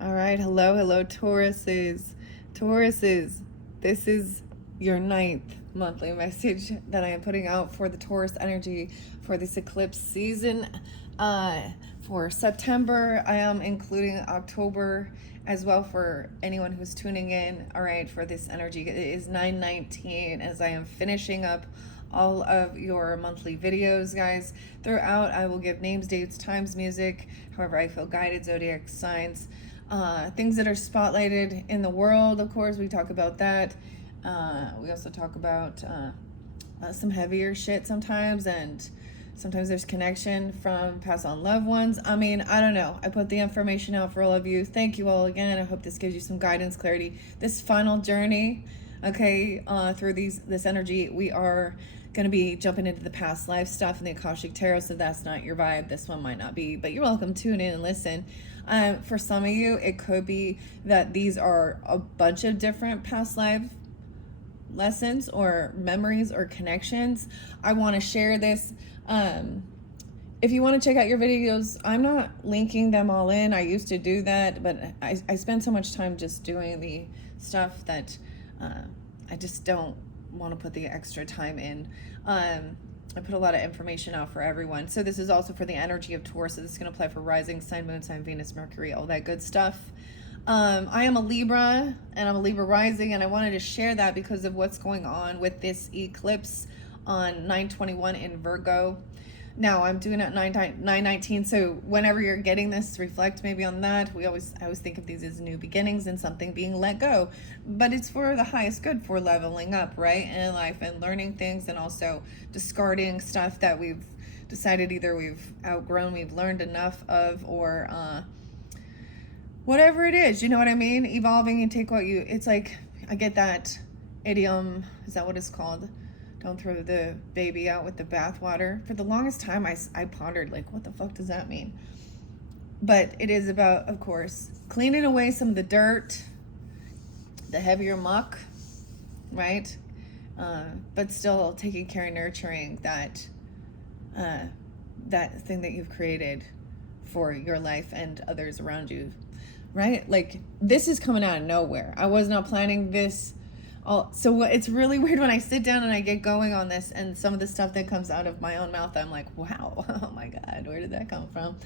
All right, hello, Tauruses. Tauruses, this is your 9th monthly message that I am putting out for the Taurus energy for this eclipse season. For September, I am including October as well for anyone who's tuning in. All right, for this energy, it is 9/19 as I am finishing up all of your monthly videos, guys. Throughout, I will give names, dates, times, music, however I feel guided, zodiac signs, things that are spotlighted in the world. Of course, we talk about that. We also talk about some heavier shit sometimes, and sometimes there's connection from past on loved ones. I mean, I don't know. I put the information out for all of you. Thank you all again. I hope this gives you some guidance, clarity. This final journey, okay, through this energy, we are going to be jumping into the past life stuff in the Akashic Tarot. So if that's not your vibe, this one might not be, but you're welcome to tune in and listen. For some of you, it could be that these are a bunch of different past life lessons or memories or connections. I want to share this. If you want to check out your videos, I'm not linking them all in. I used to do that, but I spend so much time just doing the stuff that I just don't want to put the extra time in. I put a lot of information out for everyone. So this is also for the energy of Taurus. So this is going to apply for rising sign, moon sign, Venus, Mercury, all that good stuff. I am a Libra and I'm a Libra rising, and I wanted to share that because of what's going on with this eclipse on 9/21 in Virgo. Now I'm doing it 9/19, so whenever you're getting this, reflect maybe on that. I always think of these as new beginnings and something being let go, but it's for the highest good, for leveling up, right, in life, and learning things, and also discarding stuff that we've decided either we've outgrown, we've learned enough of, or whatever it is, you know what I mean? Evolving and take what you, it's like, I get that idiom, is that what it's called? Don't throw the baby out with the bathwater. For the longest time, I pondered, like, what the fuck does that mean? But it is about, of course, cleaning away some of the dirt, the heavier muck, right? But still taking care and nurturing that thing that you've created for your life and others around you, right? Like, this is coming out of nowhere. I was not planning this. So it's really weird when I sit down and I get going on this, and some of the stuff that comes out of my own mouth, I'm like, wow, oh my God, where did that come from?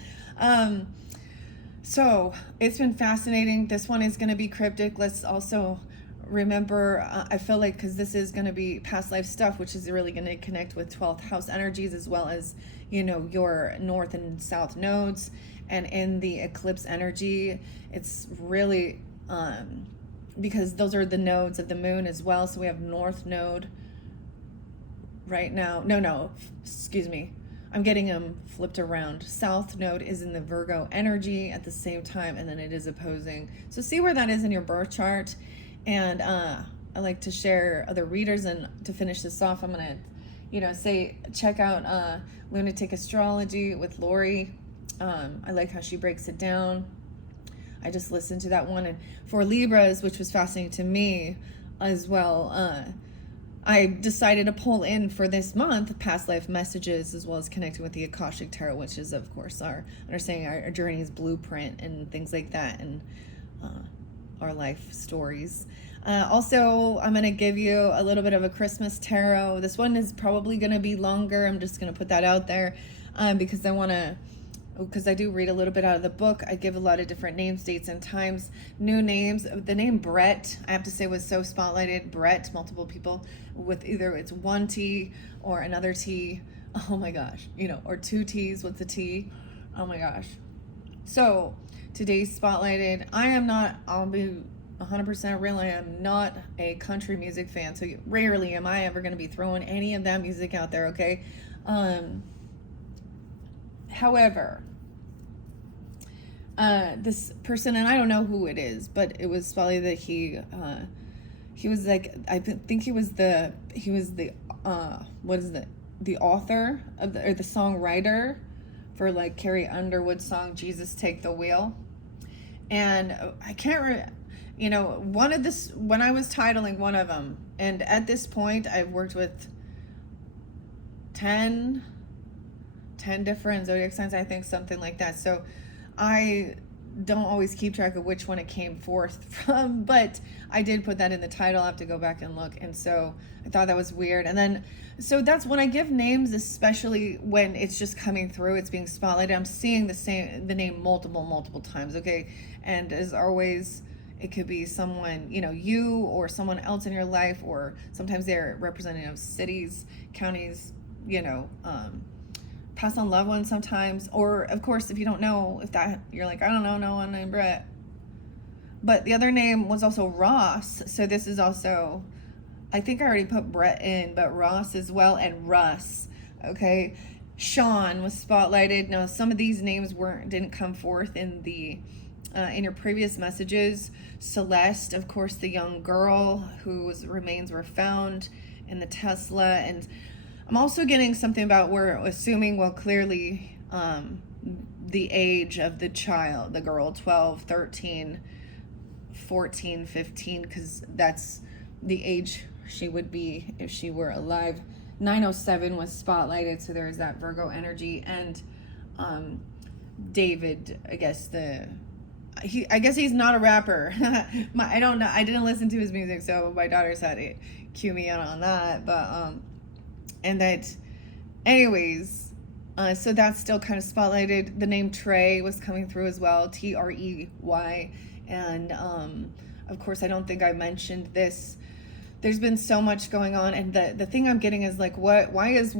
So it's been fascinating. This one is going to be cryptic. Let's also remember, I feel like, because this is going to be past life stuff, which is really going to connect with 12th house energies, as well as, you know, your north and south nodes. And in the eclipse energy, it's really, because those are the nodes of the moon as well. So we have north node right now. No, excuse me. I'm getting them flipped around. South node is in the Virgo energy at the same time, and then it is opposing. So see where that is in your birth chart. And I like to share other readers. And to finish this off, I'm going to, say, check out Lunatic Astrology with Lori. I like how she breaks it down. I just listened to that one. And for Libras, which was fascinating to me as well, I decided to pull in for this month past life messages, as well as connecting with the Akashic Tarot, which is, of course, our understanding our journey's blueprint and things like that, and our life stories. Also, I'm going to give you a little bit of a Christmas tarot. This one is probably going to be longer. I'm just going to put that out there because I do read a little bit out of the book. I give a lot of different names, dates, and times. New names. The name Brett, I have to say, was so spotlighted. Brett, multiple people with either it's one T or another T. Oh my gosh. Or two T's. What's a T? Oh my gosh. So today's spotlighted. I'll be 100% real. I am not a country music fan. So rarely am I ever going to be throwing any of that music out there. Okay. However, this person, and I don't know who it is, but it was probably that he was like, I think he was the the author of or the songwriter for like Carrie Underwood's song "Jesus Take the Wheel," and I can't when I was titling one of them, and at this point I've worked with 10 different zodiac signs, I think, something like that. So I don't always keep track of which one it came forth from, but I did put that in the title. I have to go back and look. And so I thought that was weird. And then, so that's when I give names, especially when it's just coming through, it's being spotlighted. I'm seeing the name multiple times. Okay. And as always, it could be someone, you or someone else in your life, or sometimes they're representative of cities, counties, pass on loved ones sometimes. Or of course, if you don't know, if that, you're like, I don't know no one named Brett. But the other name was also Ross. So this is also, I think I already put Brett in, but Ross as well, and Russ. Okay. Sean was spotlighted. Now, some of these names didn't come forth in in your previous messages. Celeste, of course, the young girl whose remains were found in the Tesla. And I'm also getting something about, we're assuming, well, clearly the age of the child, the girl, 12, 13, 14, 15, because that's the age she would be if she were alive. 907 was spotlighted, so there's that Virgo energy. And David, I guess he's not a rapper. I don't know. I didn't listen to his music, so my daughters had to cue me in on that. But and that, anyways, so that's still kind of spotlighted. The name Trey was coming through as well, Trey, and of course, I don't think I mentioned this. There's been so much going on, and the thing I'm getting is like, why is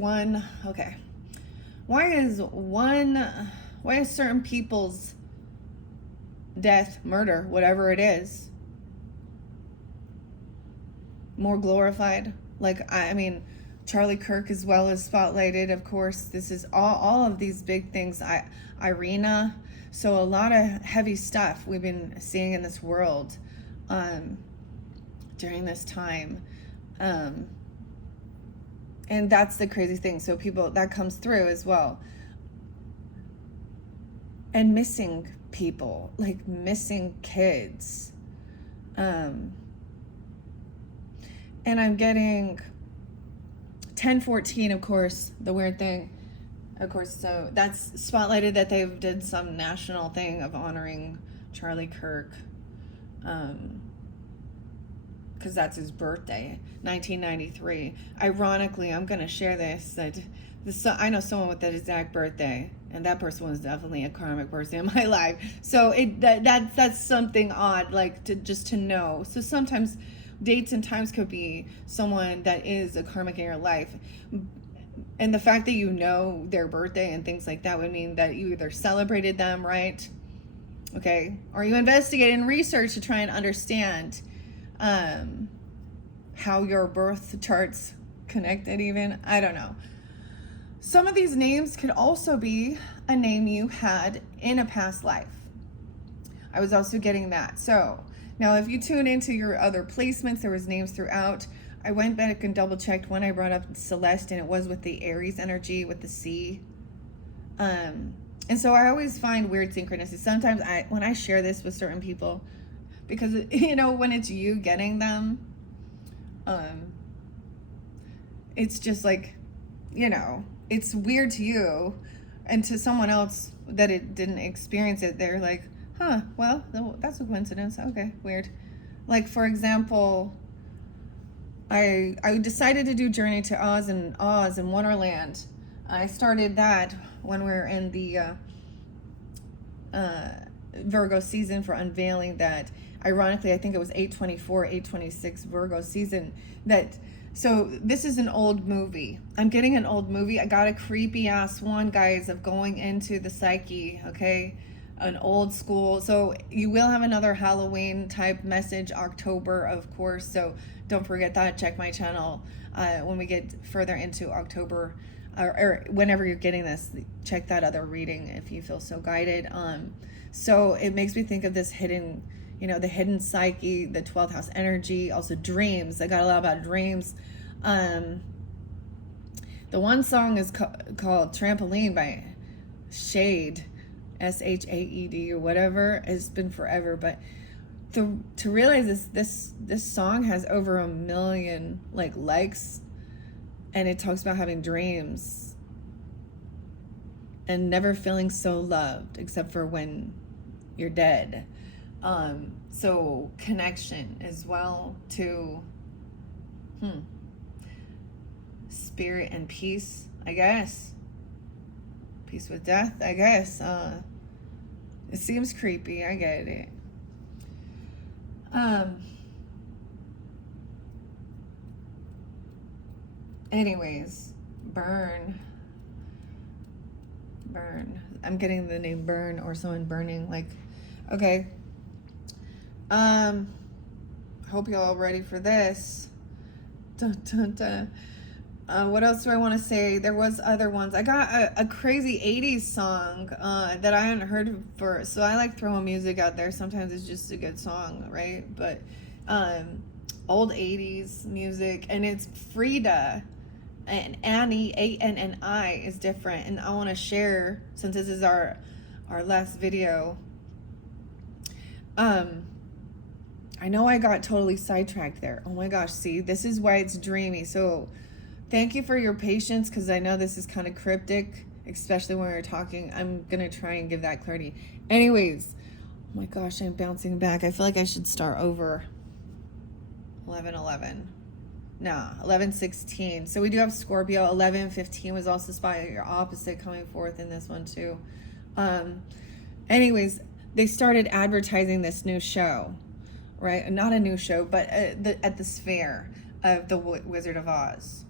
certain people's death, murder, whatever it is, more glorified? Like, I mean, Charlie Kirk as well as spotlighted, of course. This is all of these big things. Irina. So a lot of heavy stuff we've been seeing in this world during this time. And that's the crazy thing. So people, that comes through as well. And missing people, like missing kids. And I'm getting 1014, of course, the weird thing. Of course, so that's spotlighted that they did some national thing of honoring Charlie Kirk. Because that's his birthday, 1993. Ironically, I'm going to share this, I know someone with that exact birthday, and that person was definitely a karmic person in my life. So that's something odd, like to know. So sometimes dates and times could be someone that is a karmic in your life. And the fact that you know their birthday and things like that would mean that you either celebrated them, right? Okay. Or you investigated and researched to try and understand how your birth charts connected even. I don't know. Some of these names could also be a name you had in a past life. I was also getting that. So now if you tune into your other placements, there was names throughout. I went back and double checked when I brought up Celeste, and it was with the Aries energy with the C. And so I always find weird synchronicities. Sometimes when I share this with certain people, because when it's you getting them, it's just like, it's weird to you, and to someone else that it didn't experience it, they're like, well, that's a coincidence. Okay, weird. Like, for example, I decided to do Journey to Oz and Wonderland. I started that when we were in the Virgo season for unveiling that. Ironically, I think it was 824, 826 Virgo season. So this is an old movie. I'm getting an old movie. I got a creepy ass one, guys, of going into the psyche, okay? An old school. So you will have another Halloween type message, October, of course. So don't forget that. Check my channel when we get further into October, or whenever you're getting this, check that other reading if you feel so guided. So it makes me think of this hidden, the hidden psyche, the 12th house energy, also dreams. I got a lot about dreams. The one song is called Trampoline by Shade, Shaed or whatever. It's been forever, but to realize this song has over 1 million likes, and it talks about having dreams and never feeling so loved except for when you're dead. So connection as well to spirit and peace, I guess. Peace with death, I guess. It seems creepy, I get it. Anyways, burn. I'm getting the name burn or someone burning. Like, okay. Hope you're all ready for this. Dun, dun, dun. What else do I want to say? There was other ones. I got a crazy 80s song that I hadn't heard for, so I like throwing music out there. Sometimes it's just a good song, right? But old 80s music, and it's Frida. And Annie, Anni is different, and I want to share, since this is our last video. I know I got totally sidetracked there. Oh my gosh, see, this is why it's dreamy. So thank you for your patience, because I know this is kind of cryptic, especially when we're talking. I'm gonna try and give that clarity. Anyways, oh my gosh, I'm bouncing back. I feel like I should start over. 11:11. No, 11:16. So we do have Scorpio. 11:15 was also spot your opposite coming forth in this one too. Anyways, they started advertising this new show, right? Not a new show, but at the Sphere of the Wizard of Oz.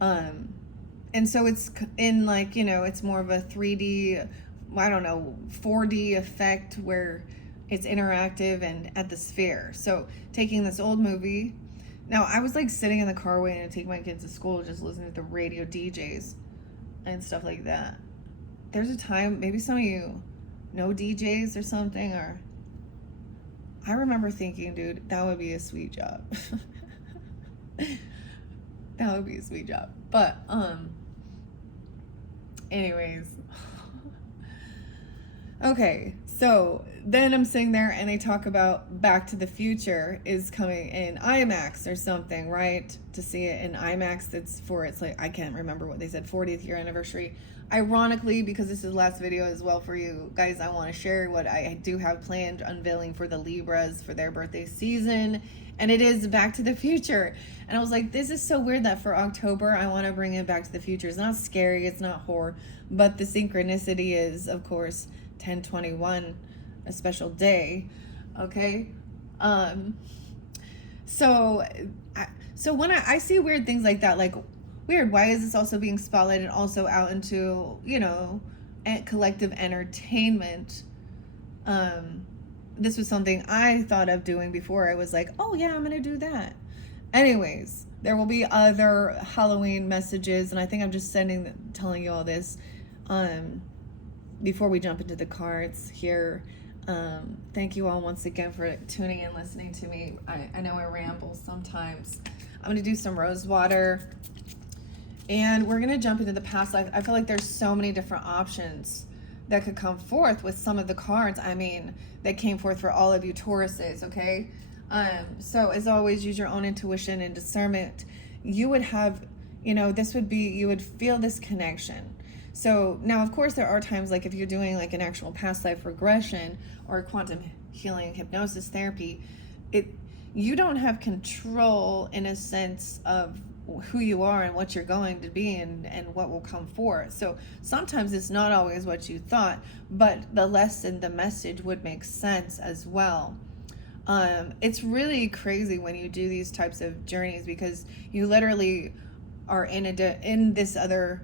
And so it's in, like, you know, it's more of a 3D, I don't know, 4D effect where it's interactive and at the Sphere. So taking this old movie. Now, I was like sitting in the car waiting to take my kids to school, just listening to the radio DJs and stuff like that. There's a time, maybe some of you know DJs or something, or I remember thinking, dude, that would be a sweet job. That would be a sweet job. But, anyways. Okay, so then I'm sitting there and they talk about Back to the Future is coming in IMAX or something, right? To see it in IMAX, that's for, it's like, I can't remember what they said, 40th year anniversary. Ironically, because this is the last video as well for you guys, I want to share what I do have planned unveiling for the Libras for their birthday season. And it is Back to the Future. And I was like, this is so weird that for October, I want to bring it Back to the Future. It's not scary, it's not horror, but the synchronicity is, of course, 10/21, a special day. Okay. So when I see weird things like that, like, weird, why is this also being spotlighted also out into, you know, collective entertainment? This was something I thought of doing before. I was like, oh yeah, I'm gonna do that. Anyways, there will be other Halloween messages, and I think I'm just telling you all this before we jump into the cards here. Thank you all once again for tuning in, listening to me. I know I ramble sometimes. I'm gonna do some rose water, and we're gonna jump into the past life. I feel like there's so many different options that could come forth with some of the cards. I mean, that came forth for all of you Tauruses, okay? So as always, use your own intuition and discernment. You would have, you know, you would feel this connection. So now, of course, there are times, like if you're doing like an actual past life regression or quantum healing hypnosis therapy, you don't have control in a sense of who you are and what you're going to be and what will come forth. So sometimes it's not always what you thought, but the lesson, the message would make sense as well. It's really crazy when you do these types of journeys, because you literally are in this other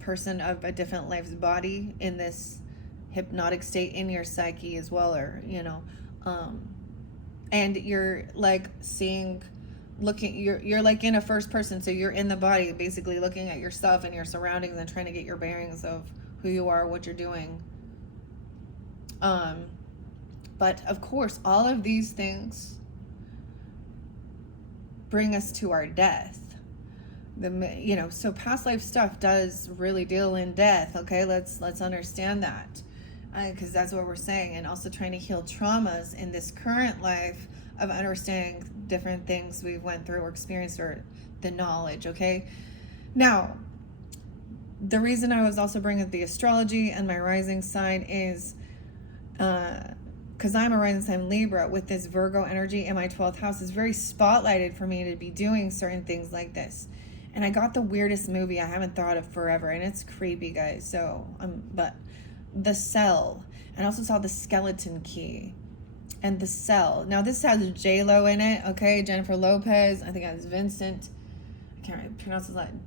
person of a different life's body, in this hypnotic state in your psyche as well, or, you know, and you're like you're like in a first person, so you're in the body basically looking at yourself and your surroundings and trying to get your bearings of who you are, what you're doing. But of course, all of these things bring us to our death. So past life stuff does really deal in death. Okay, let's understand that, because that's what we're saying, and also trying to heal traumas in this current life of understanding different things we went through or experienced, or the knowledge. Okay, now the reason I was also bringing up the astrology and my rising sign is because I'm a rising sign Libra with this Virgo energy in my 12th house, is very spotlighted for me to be doing certain things like this. And I got the weirdest movie I haven't thought of forever, and it's creepy, guys. So, but The Cell, and I also saw The Skeleton Key and The Cell. Now this has J-Lo in it, okay? Jennifer Lopez. I think it has Vincent. I can't pronounce his name.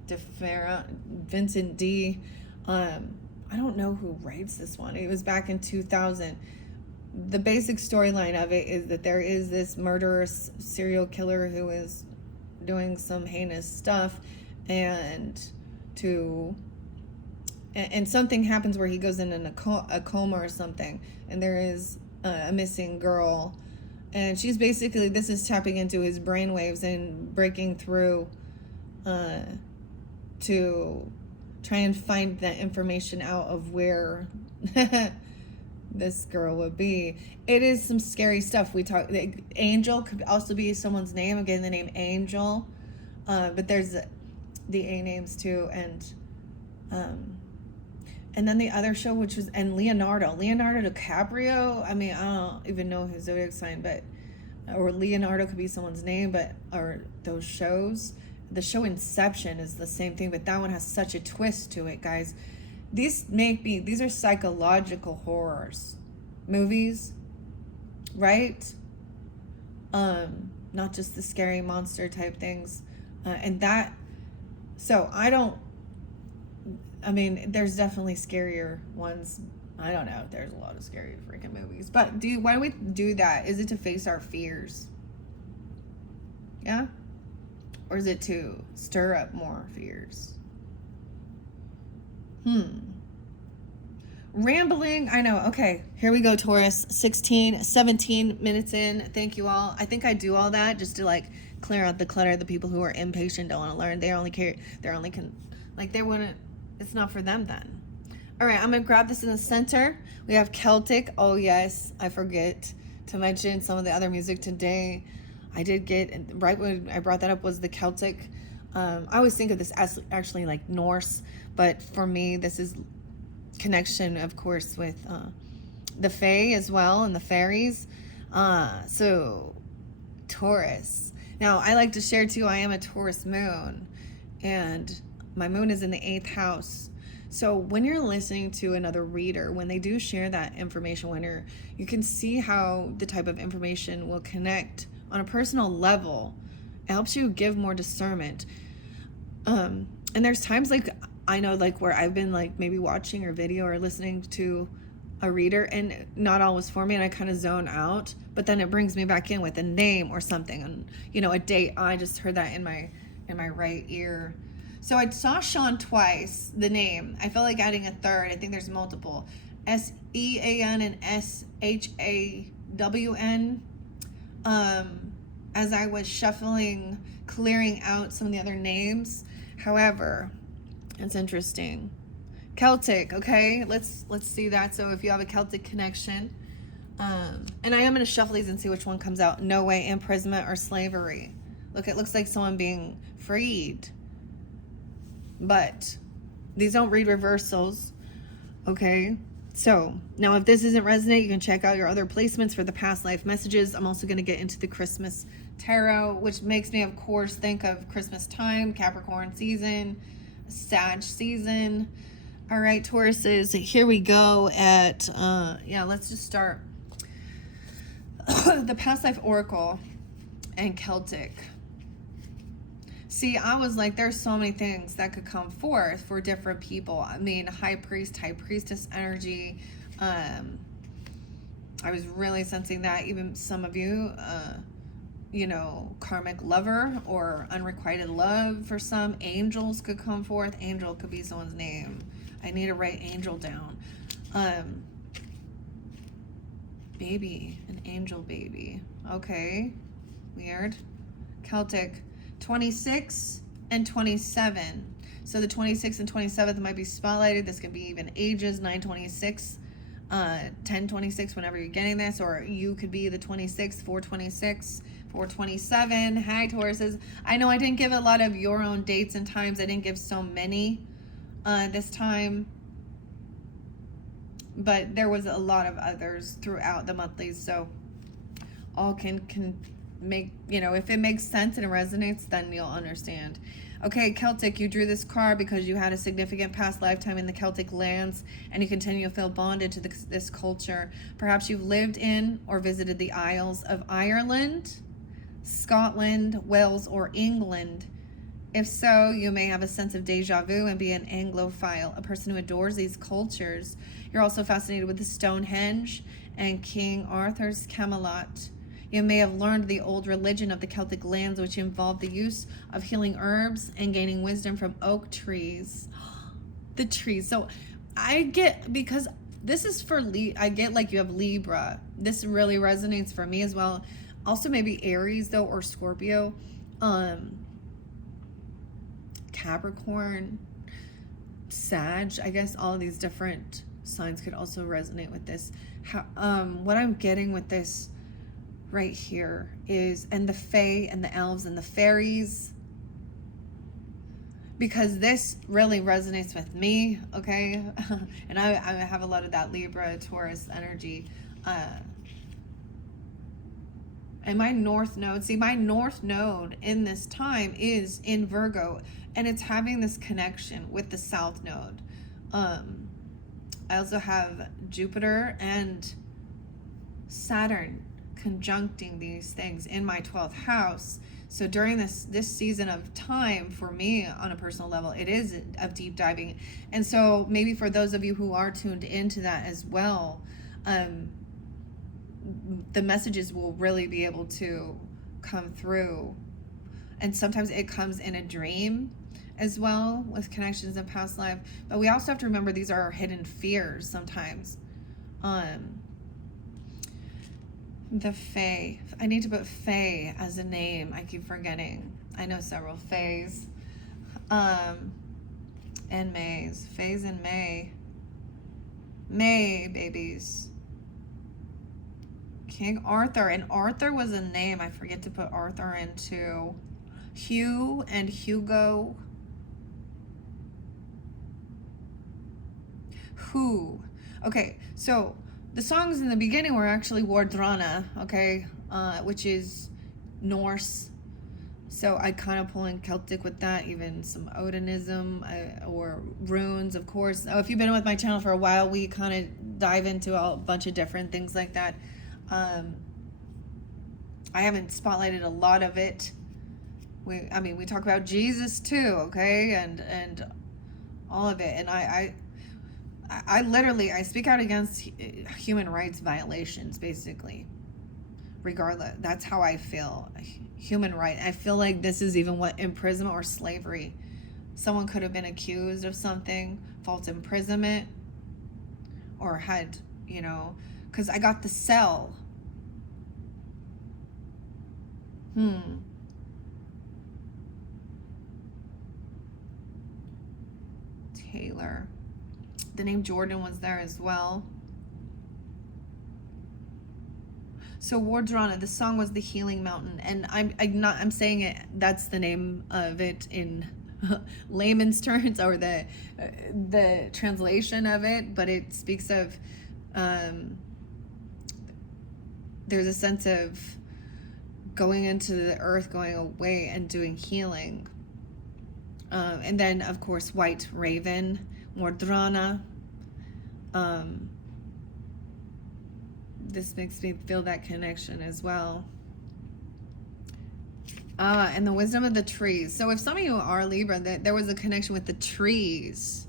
Vincent D. I don't know who writes this one. It was back in 2000. The basic storyline of it is that there is this murderous serial killer who is doing some heinous stuff, and something happens where he goes in a coma or something, and there is a missing girl, and she's basically, this is tapping into his brainwaves and breaking through to try and find that information out of where this girl would be. It is some scary stuff. We talk, Angel could also be someone's name. I'm getting the name Angel, but there's the A names too, and then the other show, which was, and Leonardo DiCaprio. I mean, I don't even know his zodiac sign, but, or Leonardo could be someone's name, but, or those shows. The show Inception is the same thing, but that one has such a twist to it, guys. These are psychological horrors movies, right? Not just the scary monster type things. There's definitely scarier ones. I don't know. There's a lot of scary freaking movies. But why do we do that? Is it to face our fears? Yeah? Or is it to stir up more fears? Rambling, I know. Okay, here we go, Taurus. 17 minutes in. Thank you all. I think I do all that just to like clear out the clutter. The people who are impatient, don't want to learn. It's not for them then. All right, I'm going to grab this in the center. We have Celtic. Oh, yes. I forget to mention some of the other music today. I did get, right when I brought that up, was the Celtic. I always think of this as actually like Norse, but for me, this is connection, of course, with the Fae as well, and the fairies. So Taurus. Now, I like to share too, I am a Taurus moon, and my moon is in the 8th house. So when you're listening to another reader, when they do share that information, you can see how the type of information will connect on a personal level. It helps you give more discernment. And there's times like, I know, like where I've been like maybe watching a video or listening to a reader and not all was for me, and I kind of zone out, but then it brings me back in with a name or something, and a date. I just heard that in my right ear. So I saw Sean twice, the name. I felt like adding a third. I think there's multiple. Sean and Shawn. As I was shuffling, clearing out some of the other names. However, it's interesting. Celtic, okay? Let's see that. So if you have a Celtic connection, and I am going to shuffle these and see which one comes out. No way, imprisonment or slavery. Look, it looks like someone being freed. But these don't read reversals, okay? So now if this doesn't resonate, you can check out your other placements for the past life messages. I'm also going to get into the Christmas tarot, which makes me, of course, think of Christmas time, Capricorn season, Sag season. All right, Tauruses, here we go at, let's just start. The past life oracle and Celtic. See, I was like, there's so many things that could come forth for different people. I mean, high priest, high priestess energy. I was really sensing that. Even some of you, karmic lover or unrequited love for some. Angels could come forth. Angel could be someone's name. I need to write angel down. Baby, an angel baby. Okay, weird. Celtic. 26 and 27. So the 26th and 27th might be spotlighted. This could be even ages, 926, 1026, whenever you're getting this, or you could be the 26th, 426, 427. Hi, Tauruses. I know I didn't give a lot of your own dates and times. I didn't give so many this time. but there was a lot of others throughout the monthlies, so all can make, if it makes sense and it resonates, then you'll understand. Okay, Celtic, you drew this card because you had a significant past lifetime in the Celtic lands and you continue to feel bonded to this culture. Perhaps you've lived in or visited the Isles of Ireland, Scotland, Wales, or England. If so, you may have a sense of deja vu and be an Anglophile, a person who adores these cultures. You're also fascinated with the Stonehenge and King Arthur's Camelot. You may have learned the old religion of the Celtic lands, which involved the use of healing herbs and gaining wisdom from oak trees. The trees. So I get, because this is for, I get like you have Libra. This really resonates for me as well. Also maybe Aries though, or Scorpio. Capricorn, Sag, I guess all of these different signs could also resonate with this. What I'm getting with this right here is, and the fae and the elves and the fairies, because this really resonates with me, okay? And I have a lot of that Libra, Taurus energy. And my North Node, my North Node in this time is in Virgo, and it's having this connection with the South Node. I also have Jupiter and Saturn conjuncting these things in my 12th house. So during this season of time for me on a personal level, it is of deep diving. And so maybe for those of you who are tuned into that as well, the messages will really be able to come through. And sometimes it comes in a dream as well, with connections in past life. But we also have to remember these are our hidden fears sometimes. The Fae. I need to put Fae as a name. I keep forgetting. I know several Faes. And Mays. Faes and May. May babies. King Arthur. And Arthur was a name. I forget to put Arthur into. Hugh and Hugo. Who? Okay, so the songs in the beginning were actually Wardrana, okay, which is Norse. So I kind of pull in Celtic with that, even some Odinism or runes, of course. If you've been with my channel for a while, we kind of dive into a bunch of different things like that. I haven't spotlighted a lot of it. We talk about Jesus too, okay, and all of it. And I literally speak out against human rights violations, basically. Regardless, that's how I feel. Human right. I feel like this is even what imprisonment or slavery. Someone could have been accused of something, false imprisonment, or had, because I got the cell. Taylor. The name Jordan was there as well. So Wardrana, the song was The Healing Mountain, and I'm saying it, that's the name of it in layman's terms, or the translation of it, but it speaks of there's a sense of going into the earth, going away and doing healing. And then of course White Raven, Mordrana. This makes me feel that connection as well. And the wisdom of the trees. So if some of you are Libra, there was a connection with the trees.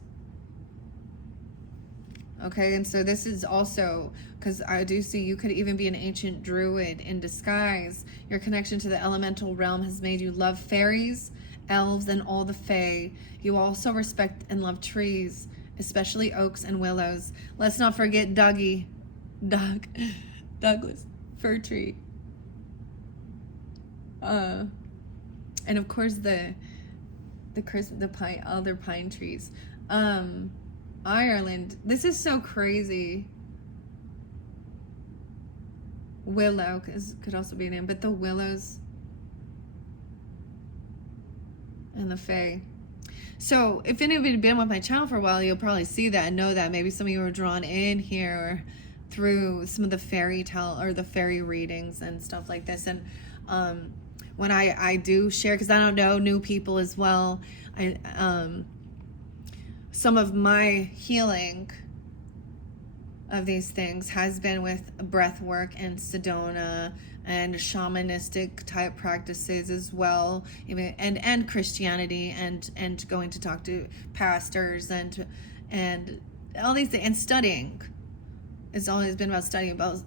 Okay, and so this is also, because I do see you could even be an ancient druid in disguise. Your connection to the elemental realm has made you love fairies, elves, and all the fae. You also respect and love trees, especially oaks and willows. Let's not forget Douglas, fir tree. And of course the pine, other pine trees. Ireland. This is so crazy. Willow could also be a name, but the willows and the fae. So if anybody had been with my channel for a while, you'll probably see that and know that. Maybe some of you were drawn in here through some of the fairy tale or the fairy readings and stuff like this. And when I do share, because I don't know new people as well, some of my healing of these things has been with breath work and Sedona and shamanistic type practices as well, even and Christianity and going to talk to pastors and all these things, and studying. It's always been about studying about,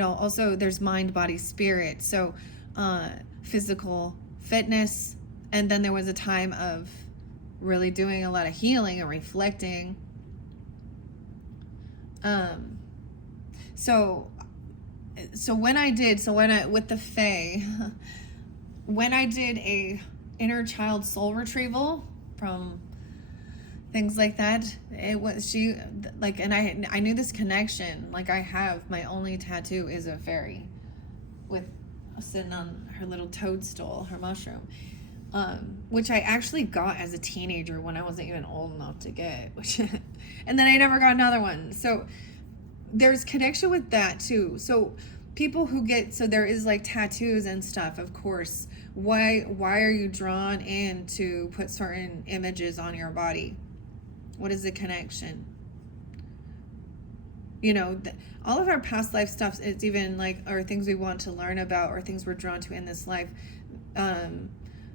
also there's mind, body, spirit. So physical fitness, and then there was a time of really doing a lot of healing and reflecting. So when I with the Fae, when I did a inner child soul retrieval from things like that, it was and I knew this connection. Like, I have my only tattoo is a fairy with sitting on her little toadstool, her mushroom, which I actually got as a teenager when I wasn't even old enough to get, and then I never got another one. So there's connection with that too. So people who there is like tattoos and stuff, of course. Why are you drawn in to put certain images on your body? What is the connection? All of our past life stuff, it's even like, or things we want to learn about, or things we're drawn to in this life.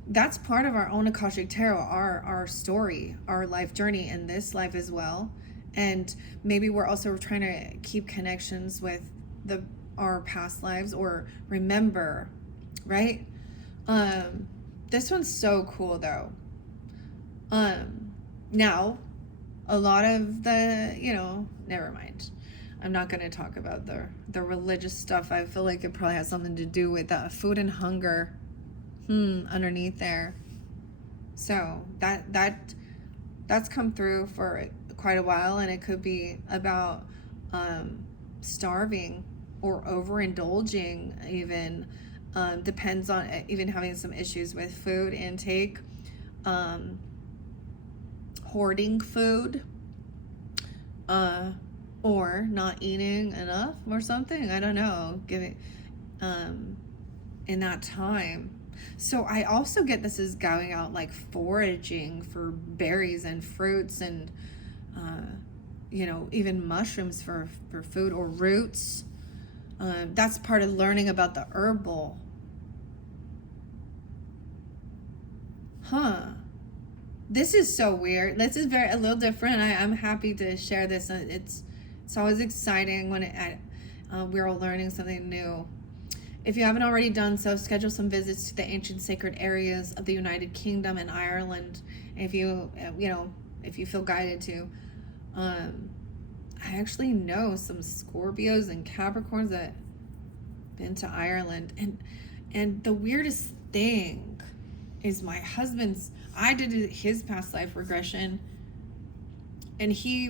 That's part of our own Akashic Tarot, our story, our life journey in this life as well. And maybe we're also trying to keep connections with our past lives, or remember, right? This one's so cool though. Now, a lot of the, never mind. I'm not going to talk about the religious stuff. I feel like it probably has something to do with food and hunger underneath there. So that's come through for quite a while, and it could be about starving or overindulging even. Depends on even having some issues with food intake, hoarding food, or not eating enough or something. I don't know, in that time. So I also get this as going out like foraging for berries and fruits and even mushrooms for food, or roots. That's part of learning about the herbal. This is so weird. This is a little different. I'm happy to share this. It's always exciting when we're all learning something new. If you haven't already done so, schedule some visits to the ancient sacred areas of the United Kingdom and Ireland. If you feel guided to. I actually know some Scorpios and Capricorns that been to Ireland, and the weirdest thing is I did his past life regression, and he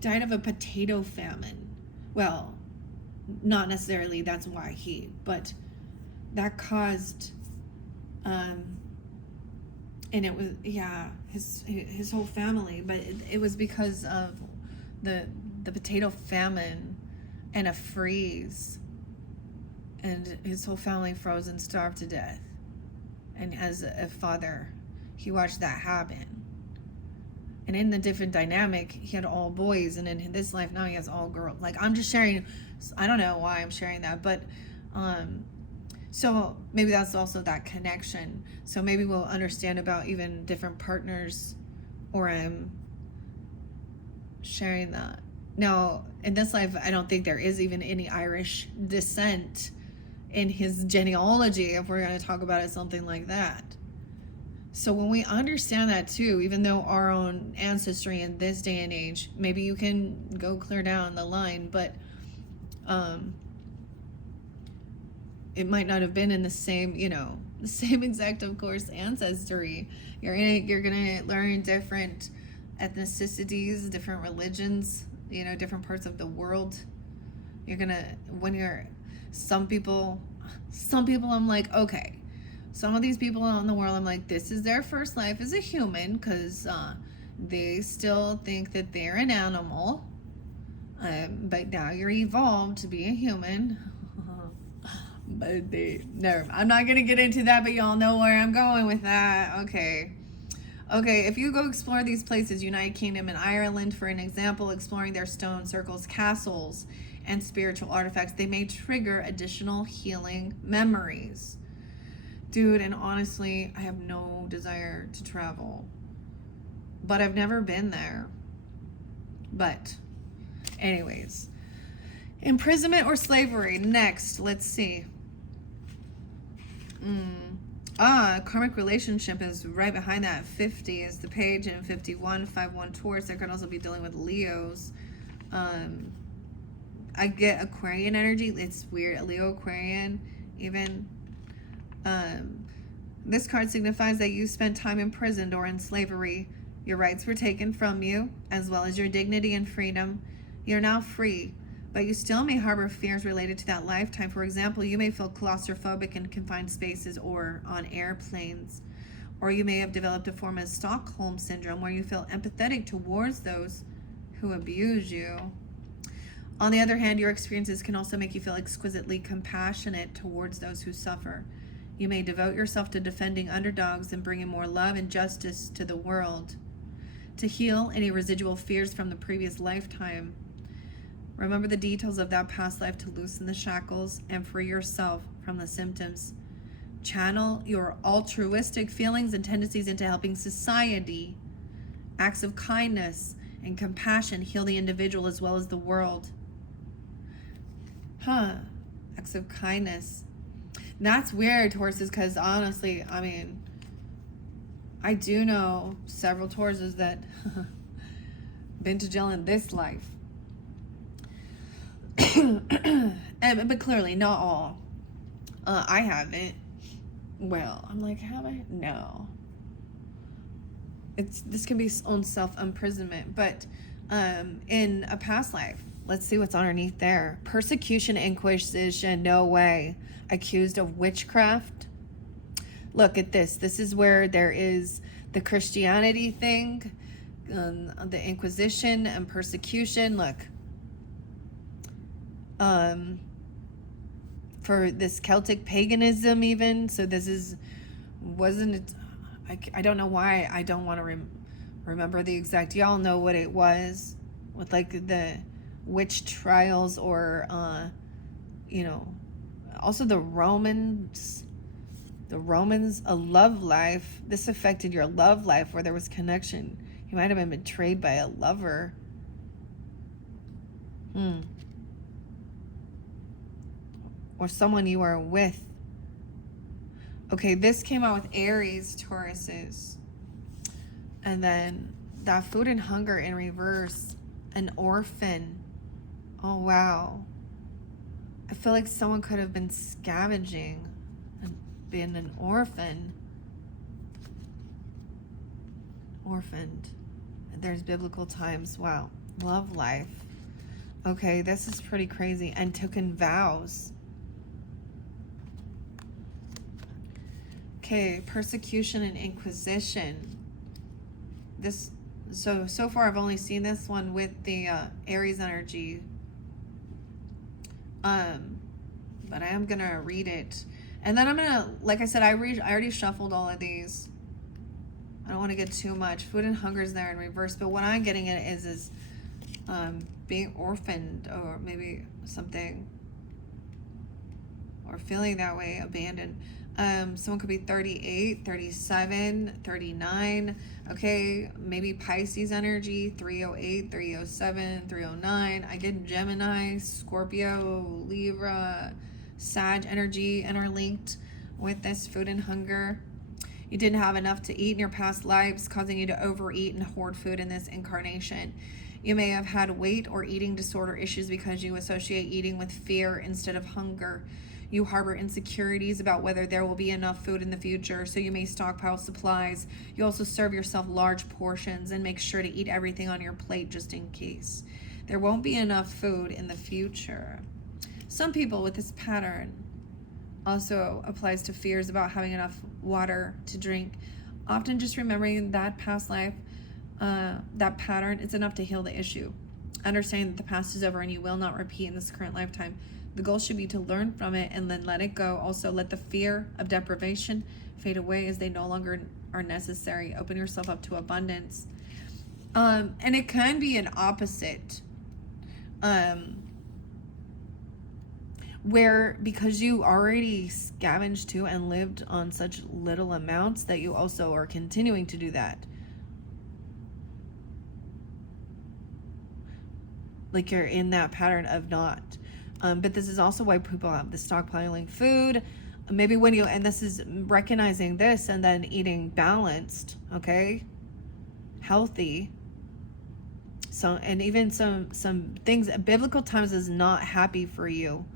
died of a potato famine. Well, not necessarily that's why but that caused and it was his whole family, but it was because of the potato famine and a freeze, and his whole family froze and starved to death. And as a father, he watched that happen. And in the different dynamic, he had all boys, and in this life now he has all girls. Like, I'm just sharing, I don't know why I'm sharing that, but so maybe that's also that connection. So maybe we'll understand about even different partners, or I'm sharing that. Now, in this life, I don't think there is even any Irish descent in his genealogy, if we're going to talk about it, something like that. So when we understand that too, even though our own ancestry in this day and age, maybe you can go clear down the line, but it might not have been in the same, the same exact, of course, ancestry. You're gonna learn different ethnicities, different religions, different parts of the world. Some people I'm like, okay, Some of these people out in the world, I'm like, this is their first life as a human, because they still think that they're an animal. But now you're evolved to be a human. But no, I'm not going to get into that, but y'all know where I'm going with that. Okay, if you go explore these places, United Kingdom and Ireland, for an example, exploring their stone circles, castles, and spiritual artifacts, they may trigger additional healing memories. Dude, and honestly, I have no desire to travel, but I've never been there. But anyways, imprisonment or slavery. Next, let's see. Karmic relationship is right behind that. 50 is the page, and 51, 5-1 Taurus. That could also be dealing with Leos. I get Aquarian energy. It's weird. Leo, Aquarian, even. This card signifies that you spent time imprisoned or in slavery. Your rights were taken from you, as well as your dignity and freedom. You're now free, but you still may harbor fears related to that lifetime. For example, you may feel claustrophobic in confined spaces or on airplanes. Or you may have developed a form of Stockholm syndrome where you feel empathetic towards those who abuse you. On the other hand, your experiences can also make you feel exquisitely compassionate towards those who suffer. You may devote yourself to defending underdogs and bringing more love and justice to the world. To heal any residual fears from the previous lifetime, remember the details of that past life to loosen the shackles and free yourself from the symptoms. Channel your altruistic feelings and tendencies into helping society. Acts of kindness and compassion heal the individual as well as the world. Acts of kindness. That's weird, Tauruses, because honestly, I mean, I do know several Tauruses that been to jail in this life. But clearly, not all. I haven't. Well, I'm like, have I? No. This can be own self-imprisonment, but in a past life, let's see what's underneath there. Persecution, inquisition, no way. Accused of witchcraft. Look at this. This is where there is the Christianity thing, the Inquisition and persecution. Look. For this Celtic paganism even. So this wasn't it? I don't know why I don't want to remember the exact. Y'all know what it was with like the witch trials or, also the Romans, a love life. This affected your love life where there was connection. You might have been betrayed by a lover. Or someone you were with. Okay, this came out with Aries, Tauruses. And then that food and hunger in reverse, an orphan. Oh, wow. I feel like someone could have been scavenging and been an orphan. Orphaned. There's biblical times. Wow. Love life. Okay, this is pretty crazy. And taken vows. Okay, persecution and inquisition. So far I've only seen this one with the Aries energy. But I am gonna read it. And then I'm gonna, like I said, I already shuffled all of these. I don't want to get too much. Food and hunger is there in reverse, but what I'm getting at is being orphaned or maybe something, or feeling that way, abandoned. Someone could be 38, 37, 39. Okay, maybe Pisces energy, 308, 307, 309. I get Gemini, Scorpio, Libra, Sag energy interlinked with this food and hunger. You didn't have enough to eat in your past lives, causing you to overeat and hoard food in this incarnation. You may have had weight or eating disorder issues because you associate eating with fear instead of hunger. You harbor insecurities about whether there will be enough food in the future, so you may stockpile supplies. You also serve yourself large portions and make sure to eat everything on your plate just in case. There won't be enough food in the future. Some people with this pattern Also applies to fears about having enough water to drink. Often just remembering that past life, that pattern, it's enough to heal the issue. Understanding that the past is over and you will not repeat in this current lifetime. The goal should be to learn from it and then let it go. Also, let the fear of deprivation fade away as they no longer are necessary. Open yourself up to abundance. And it can be an opposite. Where because you already scavenged to and lived on such little amounts that you also are continuing to do that. Like you're in that pattern of not. But this is also why people have the stockpiling food. Maybe when you, and this is recognizing this and then eating balanced, okay? Healthy. So, and even some things, biblical times is not happy for you.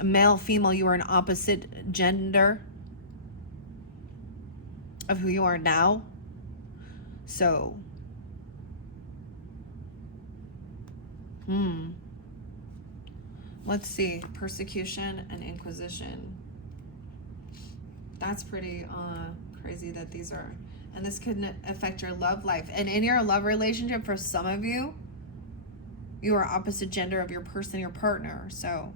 Male, female, you are an opposite gender of who you are now. So, let's see, persecution and inquisition. That's pretty crazy that these are, and this could affect your love life. And in your love relationship, for some of you, you are opposite gender of your person, your partner. So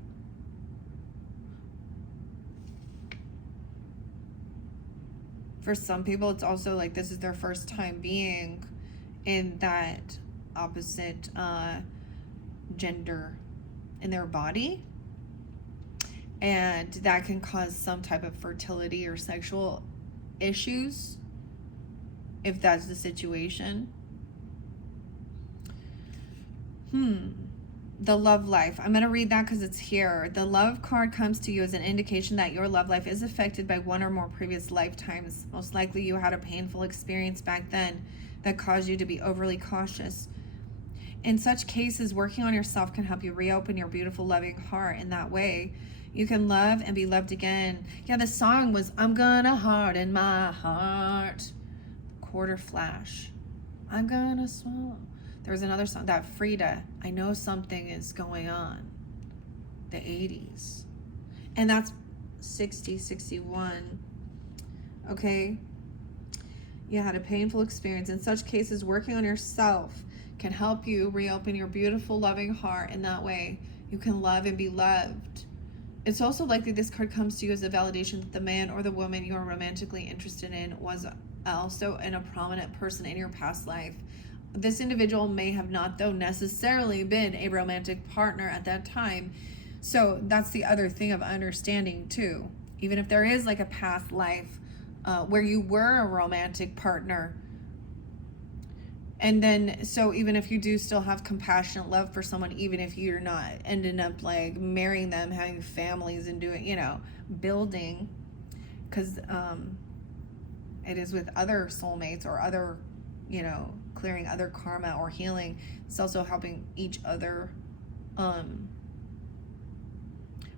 for some people, it's also like this is their first time being in that opposite gender in their body. And that can cause some type of fertility or sexual issues if that's the situation. The love life. I'm going to read that because it's here. The love card comes to you as an indication that your love life is affected by one or more previous lifetimes. Most likely you had a painful experience back then that caused you to be overly cautious. In such cases, working on yourself can help you reopen your beautiful, loving heart. In that way, you can love and be loved again. Yeah, the song was, I'm gonna harden my heart. Quarter flash. I'm gonna swallow. There was another song, that Frida, I know something is going on. The 80s. And that's 60, 61. Okay? You had a painful experience. In such cases, working on yourself can help you reopen your beautiful, loving heart. In that way, you can love and be loved. It's also likely this card comes to you as a validation that the man or the woman you are romantically interested in was also a prominent person in your past life. This individual may have not, though, necessarily been a romantic partner at that time. So that's the other thing of understanding, too. Even if there is like a past life where you were a romantic partner, and then, so even if you do still have compassionate love for someone, even if you're not ending up like marrying them, having families and doing, building, because it is with other soulmates or other, clearing other karma or healing. It's also helping each other.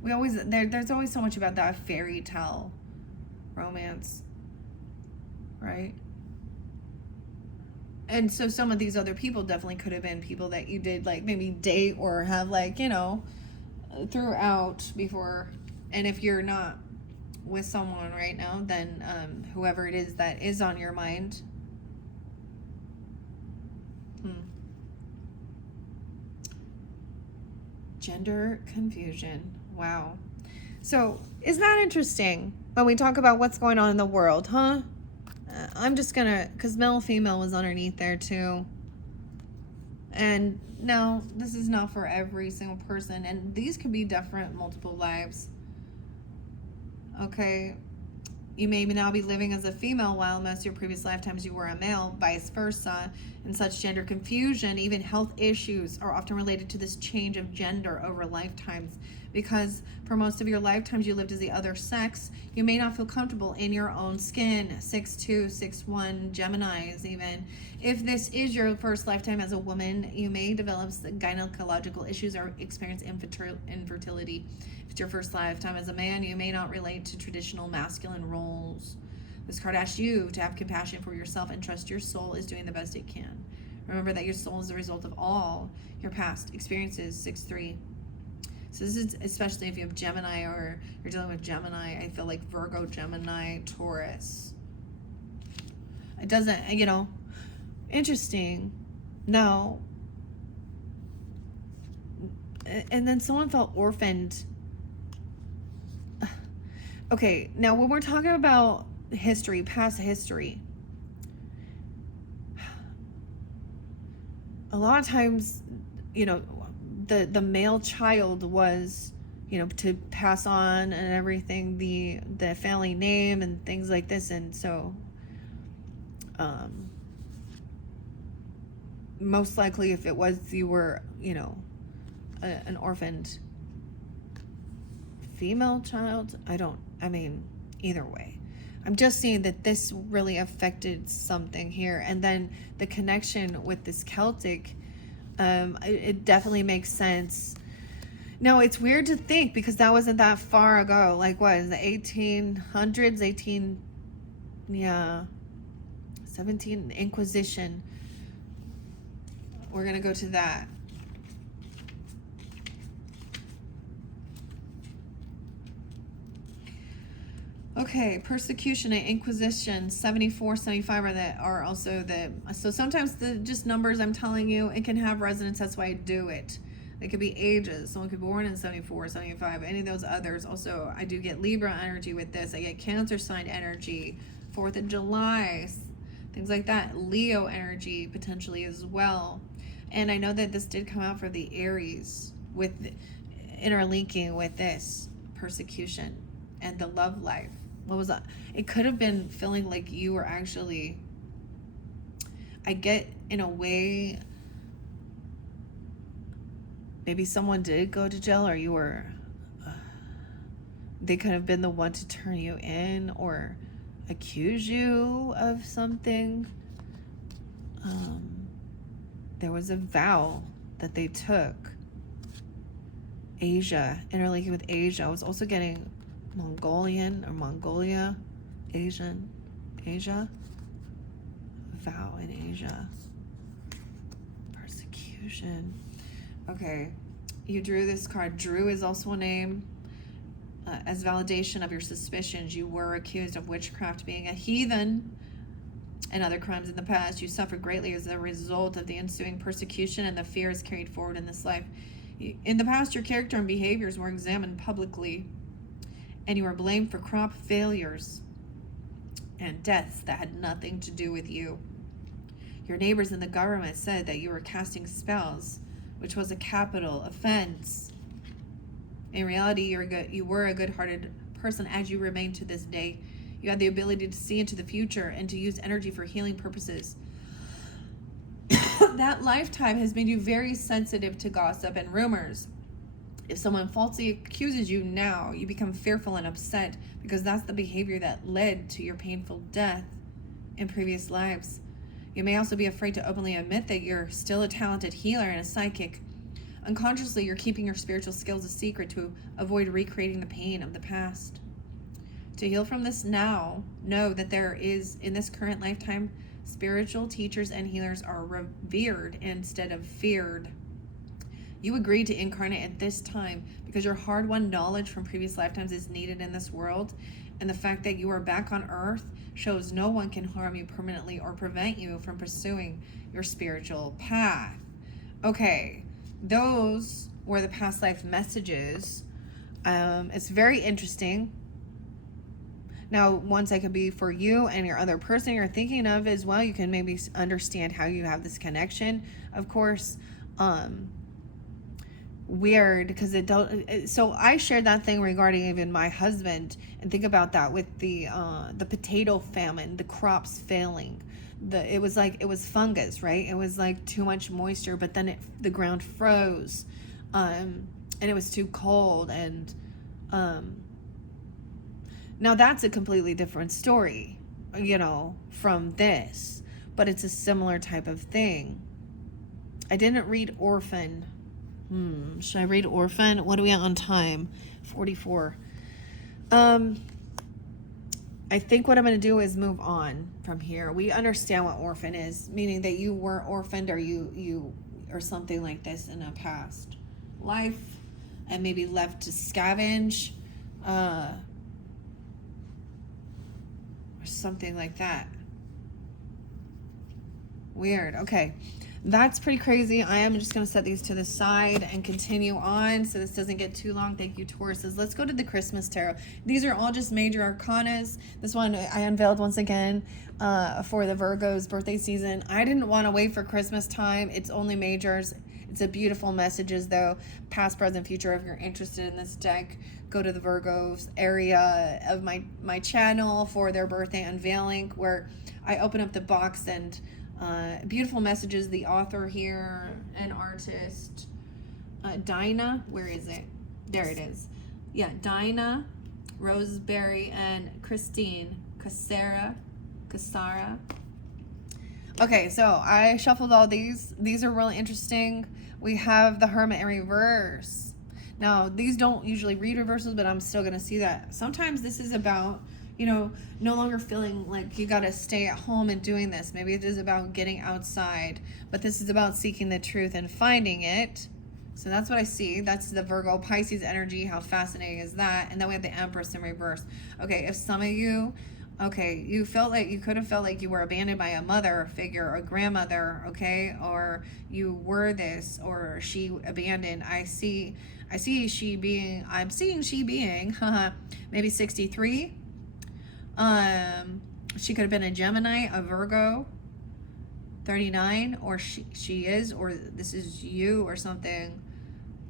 There's always so much about that fairy tale romance, right? And so some of these other people definitely could have been people that you did like maybe date or have like, throughout before. And if you're not with someone right now, then whoever it is that is on your mind. Gender confusion. Wow. So isn't that interesting when we talk about what's going on in the world, huh? I'm just gonna, because male female was underneath there too. And no, this is not for every single person. And these could be different, multiple lives. Okay. You may now be living as a female while most of your previous lifetimes you were a male, vice versa. In such gender confusion, even health issues are often related to this change of gender over lifetimes. Because for most of your lifetimes you lived as the other sex, you may not feel comfortable in your own skin. 6'2", 6'1", Geminis even. If this is your first lifetime as a woman, you may develop gynecological issues or experience infertility. If it's your first lifetime as a man, you may not relate to traditional masculine roles. This card asks you to have compassion for yourself and trust your soul is doing the best it can. Remember that your soul is the result of all your past experiences. 6'3". So this is especially if you have Gemini or you're dealing with Gemini. I feel like Virgo, Gemini, Taurus. It doesn't, interesting. No. And then someone felt orphaned. Okay, now when we're talking about history, past history, a lot of times, the male child was, to pass on and everything, the family name and things like this. And so most likely if it was you were, an orphaned female child, either way. I'm just seeing that this really affected something here. And then the connection with this Celtic, it definitely makes sense. No, it's weird to think because that wasn't that far ago. Like what, in the 1800s, 17 Inquisition. We're going to go to that. Okay, persecution and Inquisition, 74, 75 are also so sometimes the just numbers I'm telling you, it can have resonance, that's why I do it. It could be ages, someone could be born in 74, 75, any of those others. Also, I do get Libra energy with this, I get Cancer sign energy, 4th of July, things like that, Leo energy potentially as well. And I know that this did come out for the Aries with interlinking with this persecution and the love life. What was that? It could have been feeling like you were actually, I get in a way, maybe someone did go to jail or you were, they could have been the one to turn you in or accuse you of something. There was a vow that they took. Asia, interlinking with Asia. I was also getting Mongolia, Asia, vow in Asia, persecution. Okay, you drew this card. Drew is also a name. As validation of your suspicions, you were accused of witchcraft, being a heathen, and other crimes in the past. You suffered greatly as a result of the ensuing persecution and the fears carried forward in this life. In the past, your character and behaviors were examined publicly, and you were blamed for crop failures and deaths that had nothing to do with you. Your neighbors in the government said that you were casting spells, which was a capital offense. In reality, you were a good-hearted person, as you remain to this day. You had the ability to see into the future and to use energy for healing purposes. That lifetime has made you very sensitive to gossip and rumors. If someone falsely accuses you now, you become fearful and upset because that's the behavior that led to your painful death in previous lives. You may also be afraid to openly admit that you're still a talented healer and a psychic. Unconsciously, you're keeping your spiritual skills a secret to avoid recreating the pain of the past. To heal from this now, know that there is, in this current lifetime, spiritual teachers and healers are revered instead of feared. You agreed to incarnate at this time because your hard-won knowledge from previous lifetimes is needed in this world, and the fact that you are back on Earth shows no one can harm you permanently or prevent you from pursuing your spiritual path. Okay, those were the past life messages. It's very interesting. Now, once that could be for you and your other person you're thinking of as well, you can maybe understand how you have this connection. Of course, weird because it don't. So I shared that thing regarding even my husband, and think about that with the potato famine, the crops failing. It was fungus, right? It was like too much moisture, but then the ground froze, and it was too cold, and now that's a completely different story, from this, but it's a similar type of thing. I didn't read orphan. Should I read orphan? What are we at on time? 44. I think what I'm going to do is move on from here. We understand what orphan is, meaning that you were orphaned or you or something like this in a past life. and maybe left to scavenge, or something like that. Weird. Okay. That's pretty crazy. I am just going to set these to the side and continue on so this doesn't get too long. Thank you, Tauruses. Let's go to the Christmas Tarot. These are all just major arcanas. This one I unveiled once again for the Virgo's birthday season. I didn't want to wait for Christmas time. It's only majors. It's a beautiful messages though. Past, present, future. If you're interested in this deck, go to the Virgo's area of my channel for their birthday unveiling, where I open up the box and beautiful messages. The author here, an artist, Dinah, where is it? There it is. Yeah, Dinah, Roseberry, and Christine Casara. Okay, so I shuffled all these. These are really interesting. We have the Hermit in reverse. Now, these don't usually read reversals, but I'm still going to see that. Sometimes this is about, no longer feeling like you got to stay at home and doing this. Maybe it is about getting outside, but this is about seeking the truth and finding it. So that's what I see. That's the Virgo Pisces energy. How fascinating is that? And then we have the Empress in reverse. Okay, if some of you, you could have felt like you were abandoned by a mother figure or grandmother, okay? Or you were this, or she abandoned. I'm seeing she being maybe 63. She could have been a Gemini, a Virgo, 39, or she is, or this is you or something,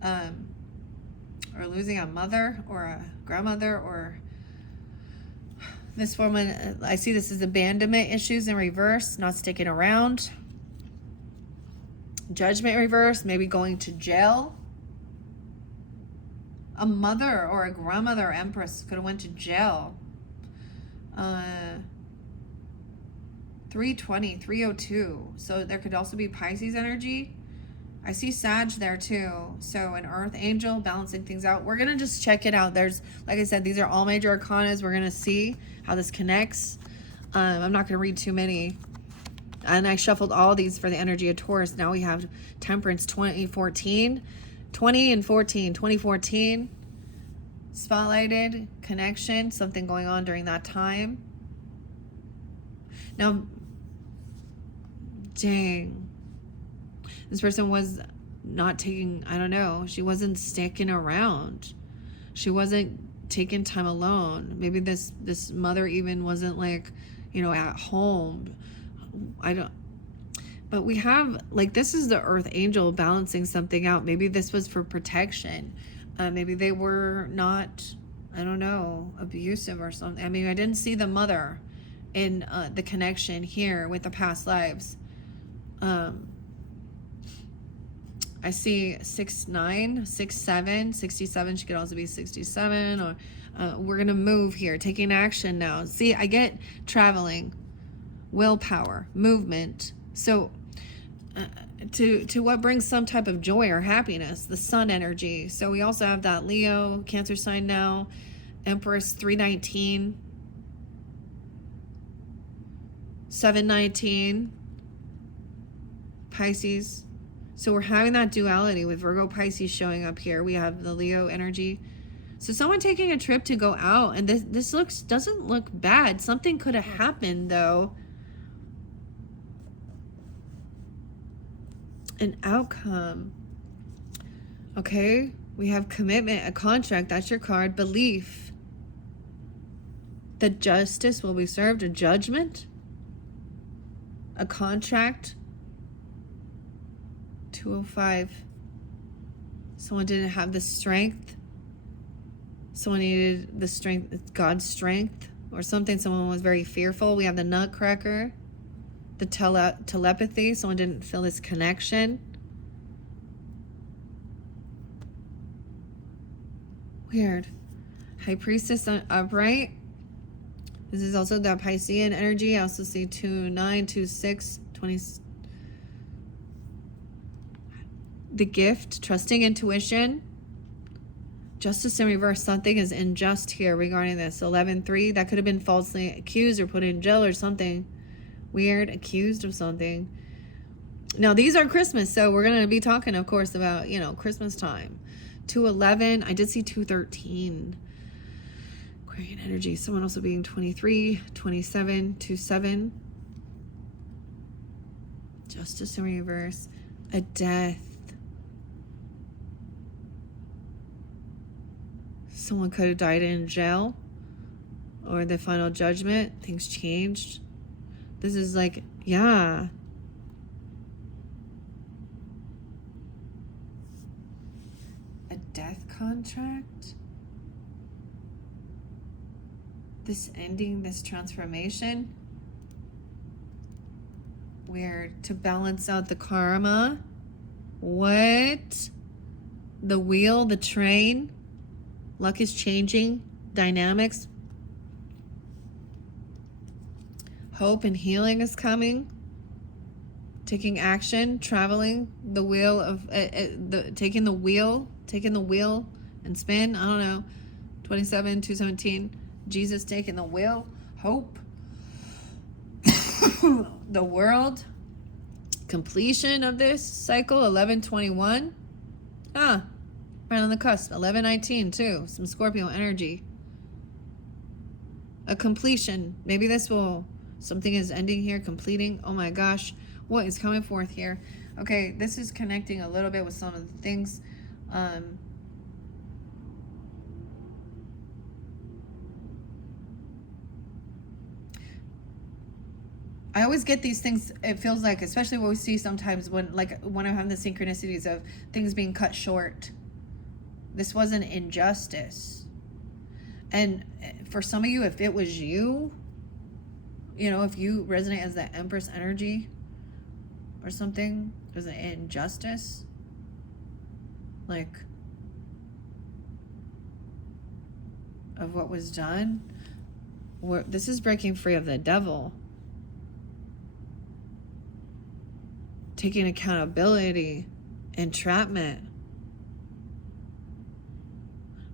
or losing a mother or a grandmother, or this woman, I see this as abandonment issues in reverse, not sticking around. Judgment in reverse, maybe going to jail. A mother or a grandmother or empress could have went to jail. 320, 302. So there could also be Pisces energy. I see Sag there too. So an earth angel balancing things out. We're going to just check it out. There's, like I said, these are all major arcanas. We're going to see how this connects. I'm not going to read too many. And I shuffled all these for the energy of Taurus. Now we have Temperance 2014. 2014. Spotlighted, connection, something going on during that time. Now, dang. This person was not taking, I don't know, she wasn't sticking around. She wasn't taking time alone. Maybe this mother even wasn't at home. But we have, this is the earth angel balancing something out. Maybe this was for protection. Maybe they were not, I don't know, abusive or something. I mean, I didn't see the mother in the connection here with the past lives. I see 69, 67, 67. She could also be 67. Or we're going to move here, taking action now. See, I get traveling, willpower, movement. So to what brings some type of joy or happiness, the sun energy. So we also have that Leo, Cancer sign now, Empress 319, 719, Pisces. So we're having that duality with Virgo Pisces showing up here. We have the Leo energy. So someone taking a trip to go out, and this doesn't look bad. Something could have happened though. An outcome. Okay, we have commitment, a contract. That's your card. Belief. The justice will be served. A judgment. A contract. 205. Someone didn't have the strength. Someone needed the strength, God's strength or something. Someone was very fearful. We have the Nutcracker, the telepathy. Someone didn't feel this connection. Weird. High Priestess upright. This is also the Piscean energy. I also see 29, 26, 20. The gift, trusting intuition. Justice in reverse. Something is unjust here regarding this. 11-3. That could have been falsely accused or put in jail or something. Weird. Accused of something. Now, these are Christmas, so we're going to be talking, of course, about, Christmas time. 211. I did see 213. Aquarian energy. Someone also being 23, 27, 27. Justice in reverse. A death. Someone could have died in jail. Or the final judgment. Things changed. This is like, yeah. A death contract? This ending, this transformation? Where to balance out the karma? What? The wheel, the train? Luck is changing. Dynamics. Hope and healing is coming. Taking action, traveling, the wheel of taking the wheel and spin. I don't know. 27, 217. Jesus taking the wheel. Hope. The world. Completion of this cycle. 1121. Right on the cusp. 1119 too. Some Scorpio energy. A completion. Maybe this will. Something is ending here, completing. Oh my gosh, what is coming forth here? Okay, this is connecting a little bit with some of the things. I always get these things, it feels like, especially what we see sometimes when I have the synchronicities of things being cut short. This was an injustice. And for some of you, if it was you, if you resonate as the Empress energy or something, there's an injustice. Like, of what was done. This is breaking free of the devil. Taking accountability, entrapment.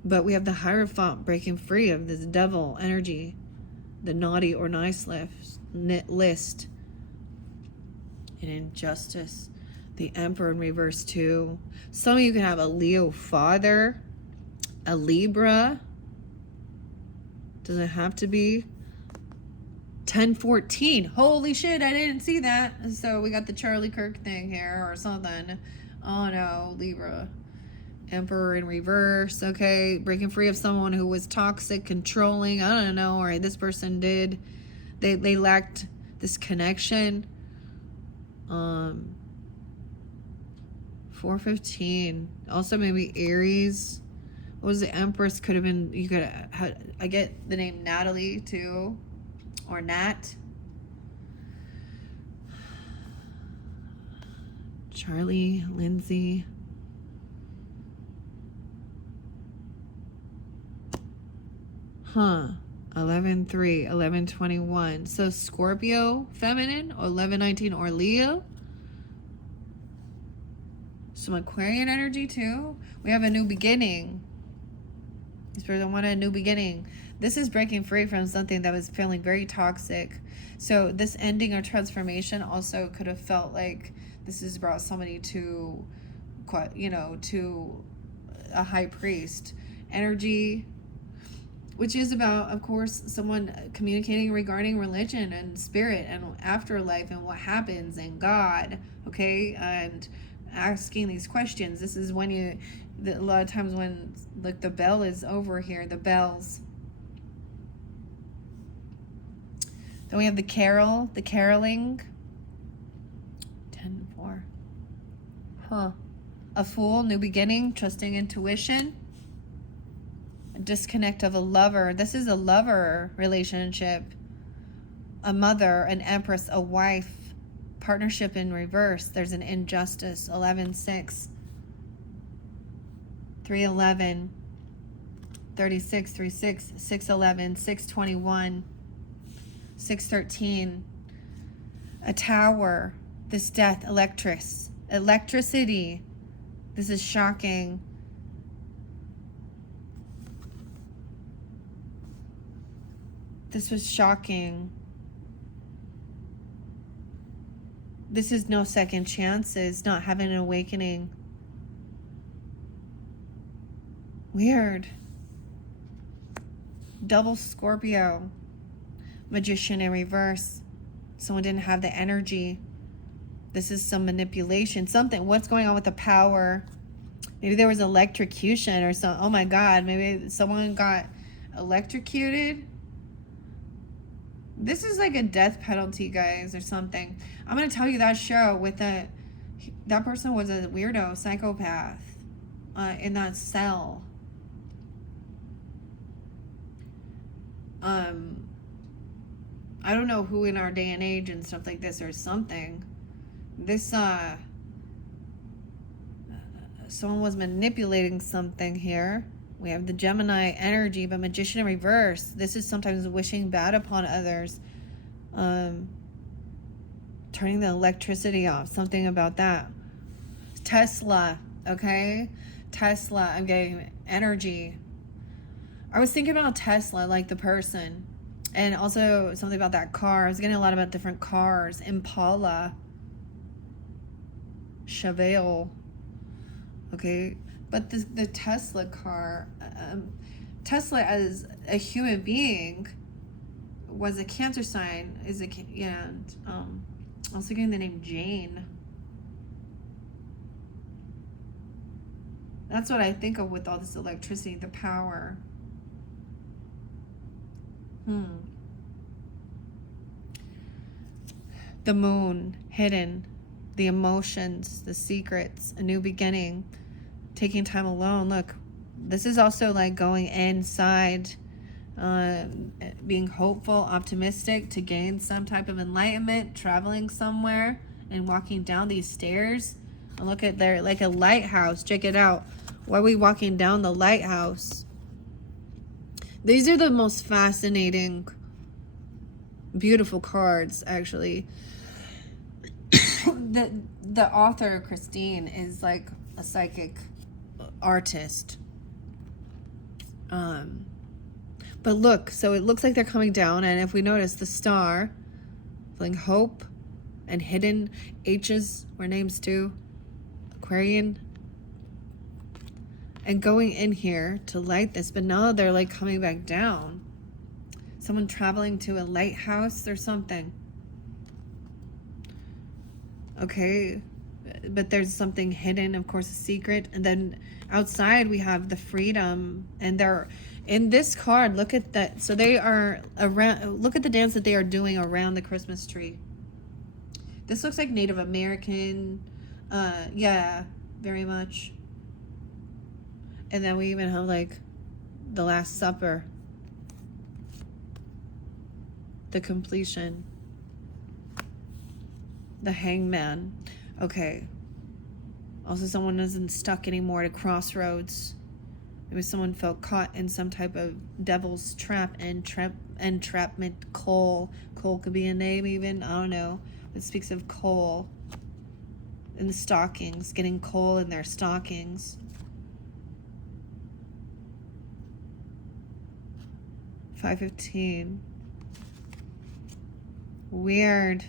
But we have the Hierophant breaking free of this devil energy. The naughty or nice list. An injustice. The Emperor in reverse too. Some of you can have a Leo father. A Libra. Doesn't have to be. 1014. Holy shit, I didn't see that. So we got the Charlie Kirk thing here or something. Oh no, Libra. Emperor in reverse. Okay, breaking free of someone who was toxic, controlling. I don't know, or this person did. They lacked this connection. 415. Also maybe Aries. What was the Empress? Could have been, you could have, I get the name Natalie too. Or Nat. Charlie, Lindsay. Huh. 11-3, 11-21. So Scorpio, feminine, or 11-19, or Leo. Some Aquarian energy too. We have a new beginning. This person wanted a new beginning. This is breaking free from something that was feeling very toxic. So this ending or transformation also could have felt like this has brought somebody to, to a high priest energy, which is about, of course, someone communicating regarding religion and spirit and afterlife and what happens and God, okay, and asking these questions. This is when a lot of times when like the bell is over here, the bells. Then we have the caroling. 10-4. A fool, new beginning, trusting intuition. A disconnect of a lover. This is a lover relationship. A mother, an empress, a wife. Partnership in reverse. There's an injustice. 11-6. 3-11. 36, 36, 6-11, 6-21. 6-13. A tower. This death, electricity. This is shocking. This was shocking. This is no second chances, not having an awakening. Weird. Double Scorpio. Magician in reverse. Someone didn't have the energy. This is some manipulation. Something. What's going on with the power? Maybe there was electrocution or something. Oh my God. Maybe someone got electrocuted. This is like a death penalty, guys, or something. I'm going to tell you that show with that person was a weirdo, psychopath in that cell. I don't know who in our day and age and stuff like this or something. This, someone was manipulating something here. We have the Gemini energy, but Magician in reverse. This is sometimes wishing bad upon others. Turning the electricity off. Something about that. Tesla, okay? Tesla, I'm getting energy. I was thinking about Tesla, like the person. And also something about that car. I was getting a lot about different cars. Impala. Chevelle. Okay? But the Tesla car, Tesla as a human being was a Cancer sign, and also getting the name Jane. That's what I think of with all this electricity, the power. The moon, hidden, the emotions, the secrets, a new beginning, taking time alone. Look, this is also like going inside, being hopeful, optimistic to gain some type of enlightenment, traveling somewhere and walking down these stairs. And look at there, like a lighthouse. Check it out. Why are we walking down the lighthouse? These are the most fascinating, beautiful cards, actually. The author, Christine, is like a psychic artist. But look, so it looks like they're coming down, and if we notice the star, feeling hope, and hidden H's were names too, Aquarian, and going in here to light this, but now they're like coming back down. Someone traveling to a lighthouse or something. Okay, but there's something hidden, of course, a secret. And then outside we have the freedom, and they're in this card. Look at that. So they are around, look at the dance that they are doing around the Christmas tree. This looks like Native American. Yeah, very much. And then we even have like the Last Supper, the completion, the hangman. Okay. Also, someone isn't stuck anymore at a crossroads. Maybe someone felt caught in some type of devil's trap, entrapment. Coal could be a name even. I don't know. It speaks of coal in the stockings, getting coal in their stockings. 5:15. Weird.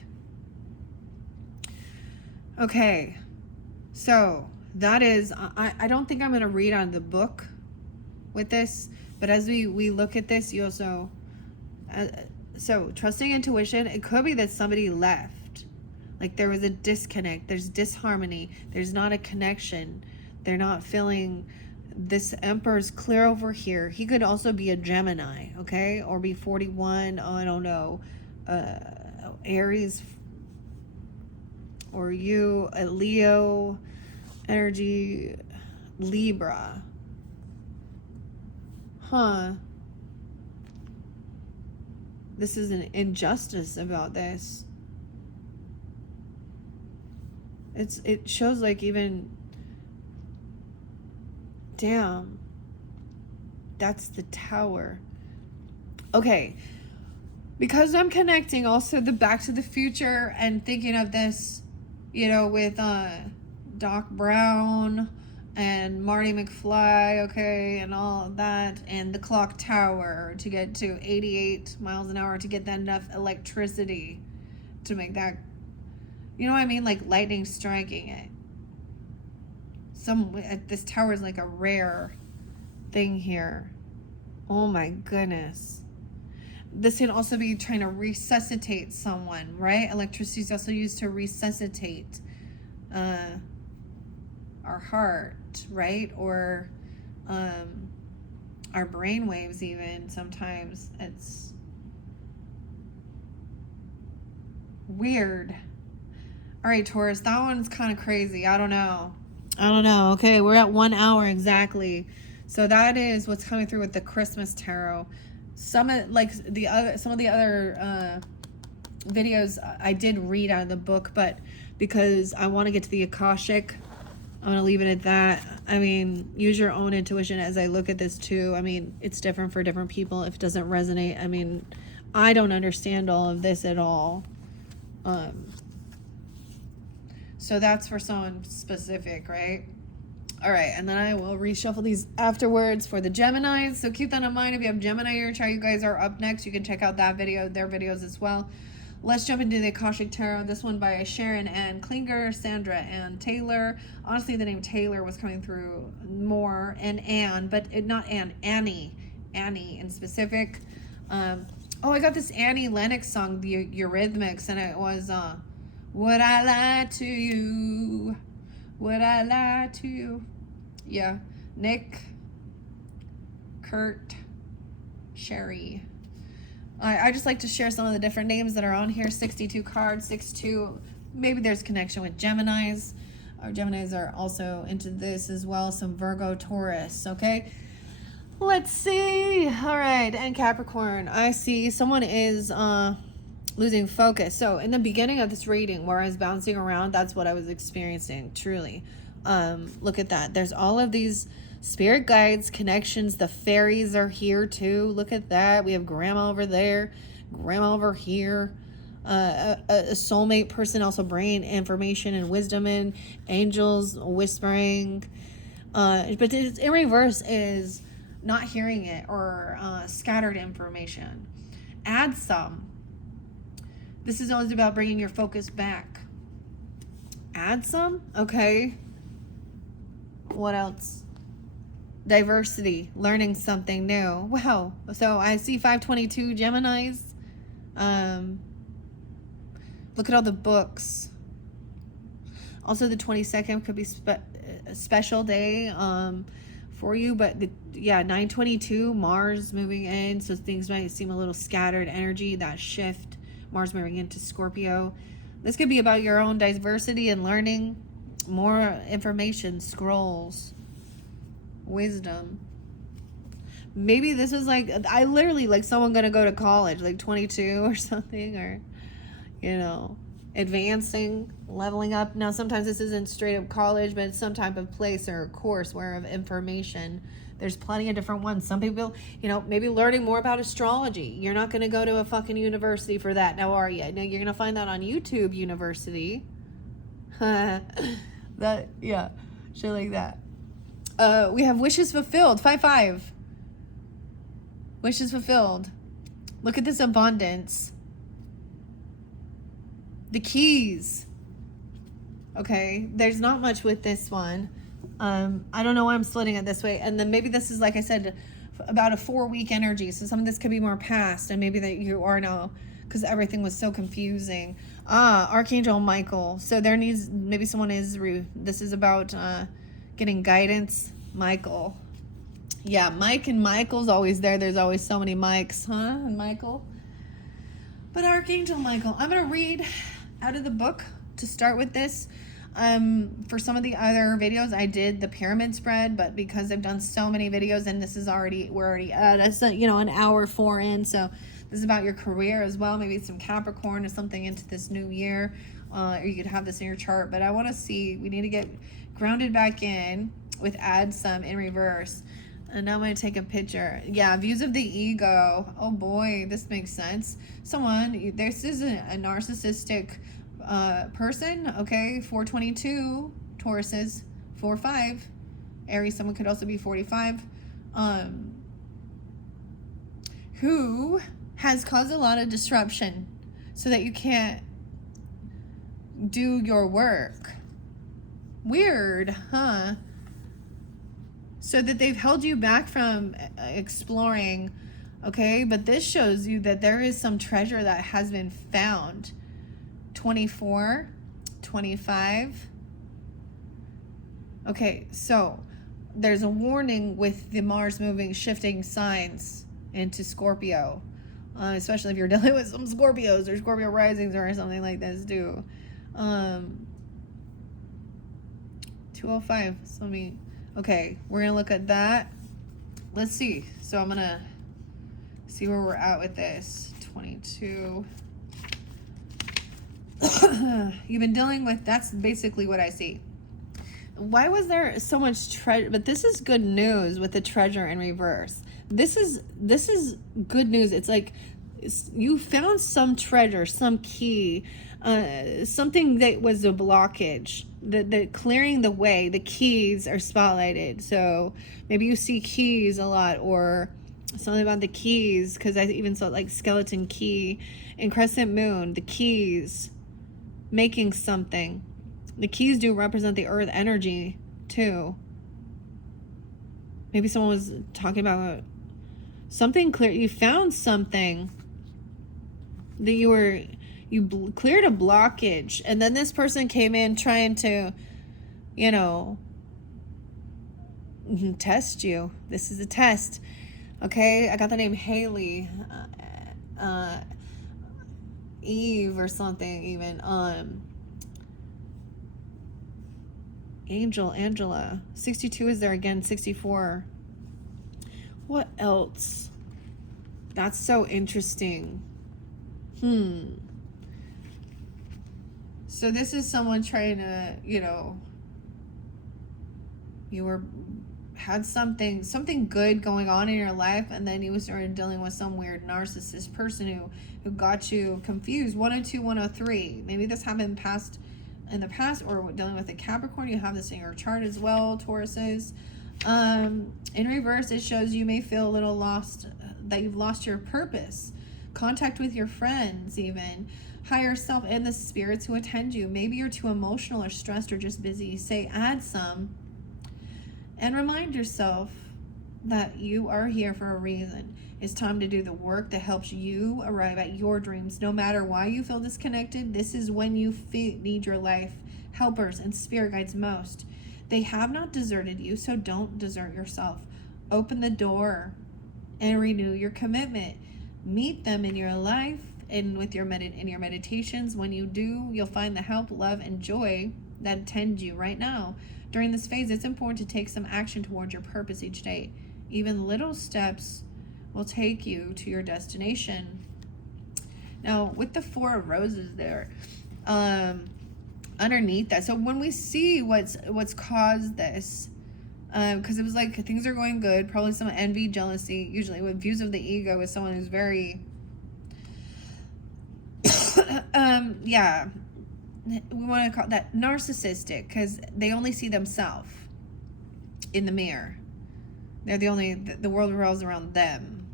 Okay, so that is, I don't think I'm going to read out of the book with this, but as we look at this, you also, so trusting intuition, it could be that somebody left. Like there was a disconnect, there's disharmony, there's not a connection, they're not feeling. This Emperor's clear over here. He could also be a Gemini, okay? Or be 41, I don't know, Aries, or you, a Leo energy, Libra. This is an injustice about this. It shows like even, damn, that's the Tower. Okay, because I'm connecting also the Back to the Future and thinking of this, you know, with Doc Brown and Marty McFly, okay, and all of that, and the clock tower to get to 88 miles an hour to get that enough electricity to make that, you know what I mean, like lightning striking it. This tower is like a rare thing here. Oh my goodness. This can also be trying to resuscitate someone, right? Electricity is also used to resuscitate our heart, right? Or our brain waves even. Sometimes it's weird. All right, Taurus, that one's kind of crazy. I don't know. Okay, we're at 1 hour exactly. So that is what's coming through with the Christmas tarot. Some of the other videos I did read out of the book, but because I want to get to the Akashic, I'm going to leave it at that. I mean, use your own intuition as I look at this too. I mean, it's different for different people. If it doesn't resonate, I mean, I don't understand all of this at all. So that's for someone specific, right? All right, and then I will reshuffle these afterwards for the Geminis. So keep that in mind. If you have Gemini in your chart, you guys are up next. You can check out that video, their videos as well. Let's jump into the Akashic Tarot. This one by Sharon Ann Klinger, Sandra Ann Taylor. Honestly, the name Taylor was coming through more, and Anne, but not Anne, Annie in specific. Oh, I got this Annie Lennox song, the Eurythmics, and it was Would I Lie to You? Would I Lie to You? Yeah, Nick, Kurt, Sherry. I just like to share some of the different names that are on here. 62 cards, 62. Maybe there's connection with Geminis. Our Geminis are also into this as well. Some Virgo, Taurus, okay? Let's see. All right, and Capricorn. I see someone is losing focus. So in the beginning of this reading, where I was bouncing around, that's what I was experiencing, truly. Look at that. There's all of these spirit guides, connections. The fairies are here too. Look at that. We have grandma over there, grandma over here. A soulmate person also bringing information and wisdom in. Angels whispering. But it's, in reverse is not hearing it, or scattered information. Add some. This is always about bringing your focus back. Add some? Okay. What else? Diversity, learning something new. Wow. So I see 522 Geminis. Look at all the books. Also, the 22nd could be a special day for you. But 922, Mars moving in. So things might seem a little scattered energy, that shift. Mars moving into Scorpio. This could be about your own diversity and learning more information, scrolls, wisdom. Maybe this is I literally someone gonna go to college, 22 or something, or advancing, leveling up. Now sometimes this isn't straight up college, but it's some type of place or course where of information. There's plenty of different ones. Some people, maybe learning more about astrology. You're not going to go to a fucking university for that, now are you? No, you're going to find that on YouTube University. Shit like that. We have wishes fulfilled. 5-5. Wishes fulfilled. Look at this abundance. The keys. Okay, there's not much with this one. I don't know why I'm splitting it this way. And then maybe this is, like I said, about a 4-week energy. So some of this could be more past, and maybe that you are now, because everything was so confusing. Archangel Michael. So there needs, maybe someone is, this is about getting guidance. Michael. Yeah, Mike and Michael's always there. There's always so many Mikes, and Michael. But Archangel Michael. I'm going to read out of the book to start with this. For some of the other videos, I did the pyramid spread, but because I've done so many videos, and this is we're already at an hour 4 in, so this is about your career as well. Maybe some Capricorn or something into this new year, or you could have this in your chart. But I want to see, we need to get grounded back in with add some in reverse. And now I'm going to take a picture. Yeah, views of the ego. Oh boy, this makes sense. This is a narcissistic person, okay? 422 Tauruses, 4-5 Aries. Someone could also be 45, who has caused a lot of disruption so that you can't do your work. Weird, huh? so that they've held you back from exploring. Okay, but this shows you that there is some treasure that has been found. 24, 25. Okay, so there's a warning with the Mars moving, shifting signs into Scorpio, especially if you're dealing with some Scorpios or Scorpio risings or something like this too. 205. So okay, we're gonna look at that. Let's see. So I'm gonna see where we're at with this. 22. You've been dealing with, that's basically what I see. Why was there so much treasure? But this is good news with the treasure in reverse. This is good news. It's like you found some treasure, some key, something that was a blockage. The clearing the way, the keys are spotlighted. So maybe you see keys a lot, or something about the keys, because I even saw like skeleton key and crescent moon, the keys making something. The keys do represent the earth energy too. Maybe someone was talking about something clear. You found something that you cleared a blockage, and then this person came in trying to, test you. This is a test. Okay, I got the name Haley, Eve or something even. Angela. 62 is there again. 64. What else? That's so interesting. So this is someone trying to, you had something good going on in your life, and then you started dealing with some weird narcissist person who got you confused. 102, 103. Maybe this happened in the past, or dealing with a Capricorn. You have this in your chart as well, Tauruses. In reverse, it shows you may feel a little lost, that you've lost your purpose, contact with your friends, even higher self, and the spirits who attend you. Maybe you're too emotional or stressed or just busy. Say, add some, and remind yourself that you are here for a reason. It's time to do the work that helps you arrive at your dreams. No matter why you feel disconnected, this is when you need your life helpers and spirit guides most. They have not deserted you, so don't desert yourself. Open the door and renew your commitment. Meet them in your life and with your in your meditations. When you do, you'll find the help, love, and joy that attend you right now. During this phase, it's important to take some action towards your purpose each day. Even little steps will take you to your destination. Now, with the 4 of Roses there, underneath that, so when we see what's caused this, because it was like things are going good, probably some envy, jealousy. Usually with views of the ego is someone who's very we want to call that narcissistic, because they only see themselves in the mirror. They're the world revolves around them.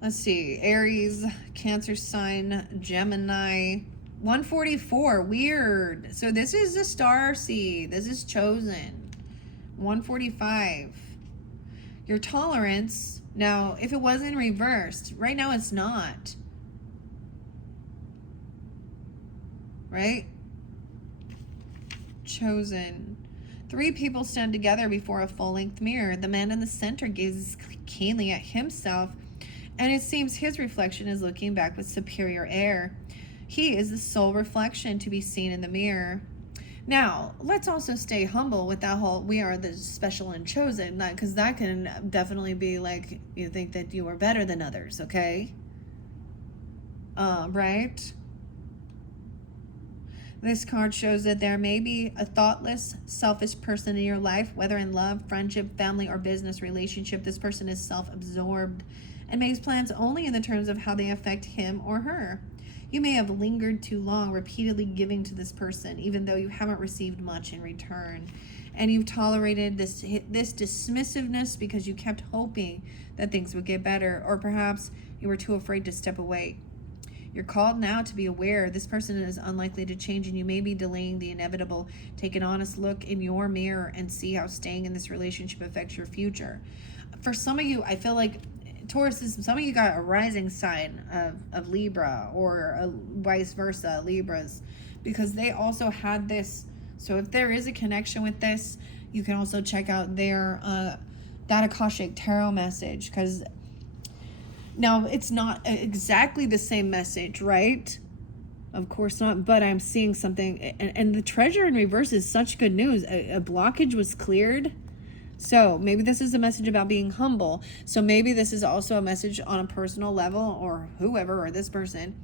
Let's see, Aries, Cancer sign, Gemini. 144, weird. So this is the star seed. This is chosen. 145. Your tolerance. Now, if it wasn't reversed, right now it's not. Right? Chosen. 3 people stand together before a full-length mirror. The man in the center gazes keenly at himself, and it seems his reflection is looking back with superior air. He is the sole reflection to be seen in the mirror. Now, let's also stay humble with that whole, we are the special and chosen, because that can definitely be like, you think that you are better than others, okay? Right? This card shows that there may be a thoughtless, selfish person in your life, whether in love, friendship, family, or business relationship. This person is self-absorbed and makes plans only in the terms of how they affect him or her. You may have lingered too long, repeatedly giving to this person, even though you haven't received much in return. And you've tolerated this dismissiveness because you kept hoping that things would get better, or perhaps you were too afraid to step away. You're called now to be aware this person is unlikely to change, and you may be delaying the inevitable. Take an honest look in your mirror and see how staying in this relationship affects your future. For some of you, I feel like Taurus is, some of you got a rising sign of Libra, or vice versa, Libras, because they also had this. So if there is a connection with this, you can also check out their that Akashic tarot message, because now it's not exactly the same message, right? Of course not, but I'm seeing something, and the treasure in reverse is such good news. A blockage was cleared. So maybe this is a message about being humble. So maybe this is also a message on a personal level, or whoever, or this person,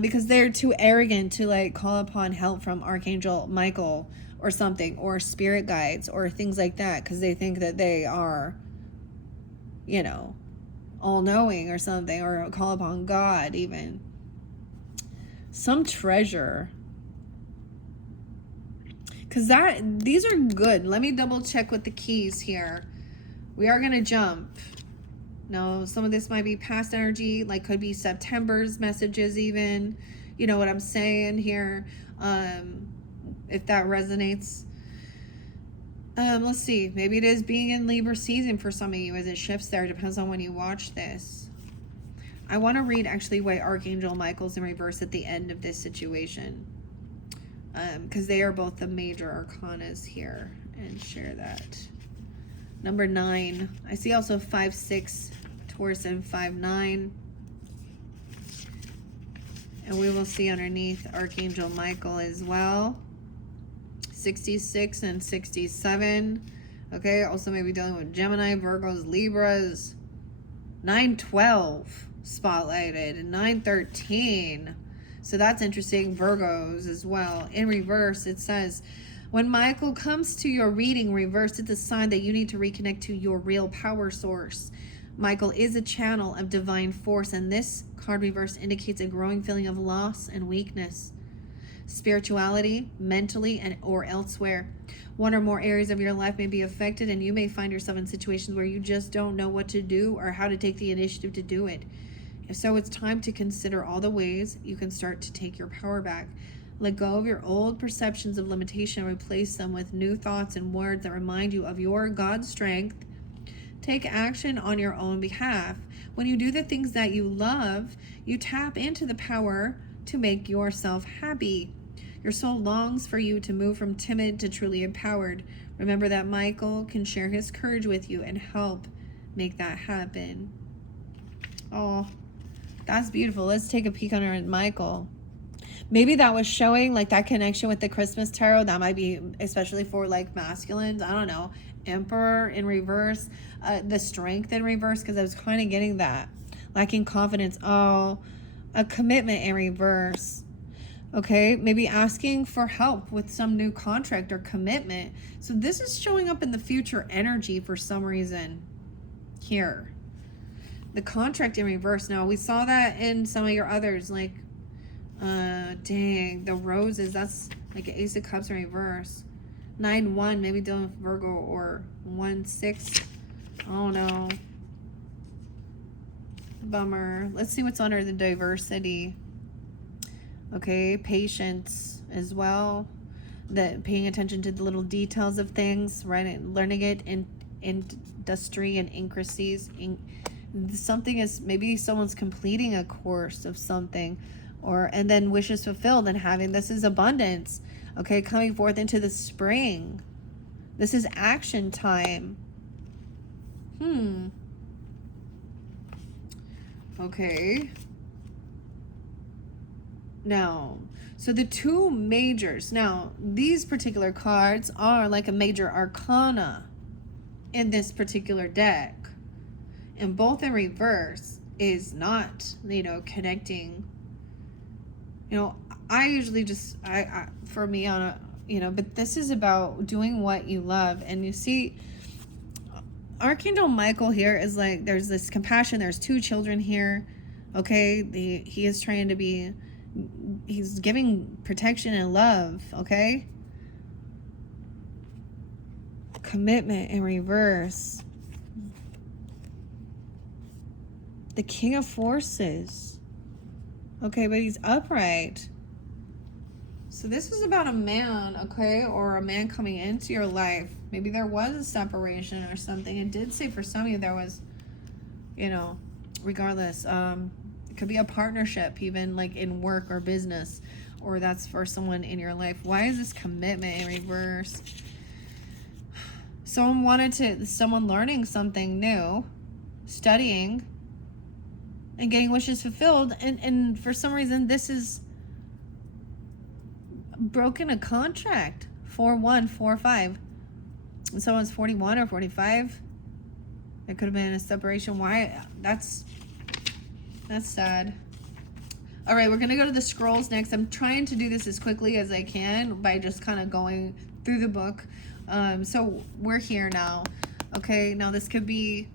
because they're too arrogant to like call upon help from Archangel Michael or something, or spirit guides or things like that, because they think that they are, you know, all-knowing or something, or call upon God even. Some treasure, because these are good. Let me double check with the keys here. We are going to jump. Now, some of this might be past energy, like could be September's messages even. You know what I'm saying here? If that resonates. Let's see. Maybe it is being in Libra season for some of you as it shifts there. Depends on when you watch this. I want to read actually why Archangel Michael's in reverse at the end of this situation. Because they are both the major arcanas here, and share that. Number 9. I see also 5-6 Taurus and 5-9. And we will see underneath Archangel Michael as well. 66 and 67. Okay, also maybe dealing with Gemini, Virgos, Libras. 9-12 spotlighted, and 9-13. So that's interesting. Virgos as well. In reverse, it says, when Michael comes to your reading reversed, it's a sign that you need to reconnect to your real power source. Michael is a channel of divine force, and this card reverse indicates a growing feeling of loss and weakness. Spirituality, mentally, and or elsewhere. One or more areas of your life may be affected, and you may find yourself in situations where you just don't know what to do or how to take the initiative to do it. If so, it's time to consider all the ways you can start to take your power back. Let go of your old perceptions of limitation and replace them with new thoughts and words that remind you of your God strength. Take action on your own behalf. When you do the things that you love, you tap into the power to make yourself happy. Your soul longs for you to move from timid to truly empowered. Remember that Michael can share his courage with you and help make that happen. Oh, that's beautiful. Let's take a peek under Michael. Maybe that was showing like that connection with the Christmas tarot. That might be especially for like masculines. I don't know. Emperor in reverse. The strength in reverse, because I was kind of getting that. Lacking confidence. Oh, a commitment in reverse. Okay, maybe asking for help with some new contract or commitment. So this is showing up in the future energy for some reason here. The contract in reverse. Now, we saw that in some of your others, like, dang, the roses. That's like an Ace of Cups in reverse. 9-1, maybe dealing with Virgo, or 1-6. Oh, no. Bummer. Let's see what's under the diversity. Okay, patience as well. Paying attention to the little details of things, right? Learning it in industry and intricacies. Something is, maybe someone's completing a course of something, and then wishes fulfilled, and having, this is abundance. Okay, coming forth into the spring. This is action time. Okay. Now, so the two majors. Now, these particular cards are like a major arcana in this particular deck. And both in reverse is not, connecting. I usually just, for me on a, but this is about doing what you love. And you see, Archangel Michael here is like, there's this compassion. There's 2 children here. Okay. He is trying to be, he's giving protection and love. Okay. Commitment in reverse. The King of Forces. Okay, but he's upright. So this is about a man, okay, or a man coming into your life. Maybe there was a separation or something. It did say for some of you there was, you know, regardless. It could be a partnership, even like in work or business, or that's for someone in your life. Why is this commitment in reverse? Someone learning something new, studying, and getting wishes fulfilled, and for some reason this is broken a contract. 4-1, 4-5. And someone's 41 or 45. It could have been a separation. Why? That's sad. All right, we're gonna go to the scrolls next. I'm trying to do this as quickly as I can by just kind of going through the book. So we're here now. Okay, now this could be,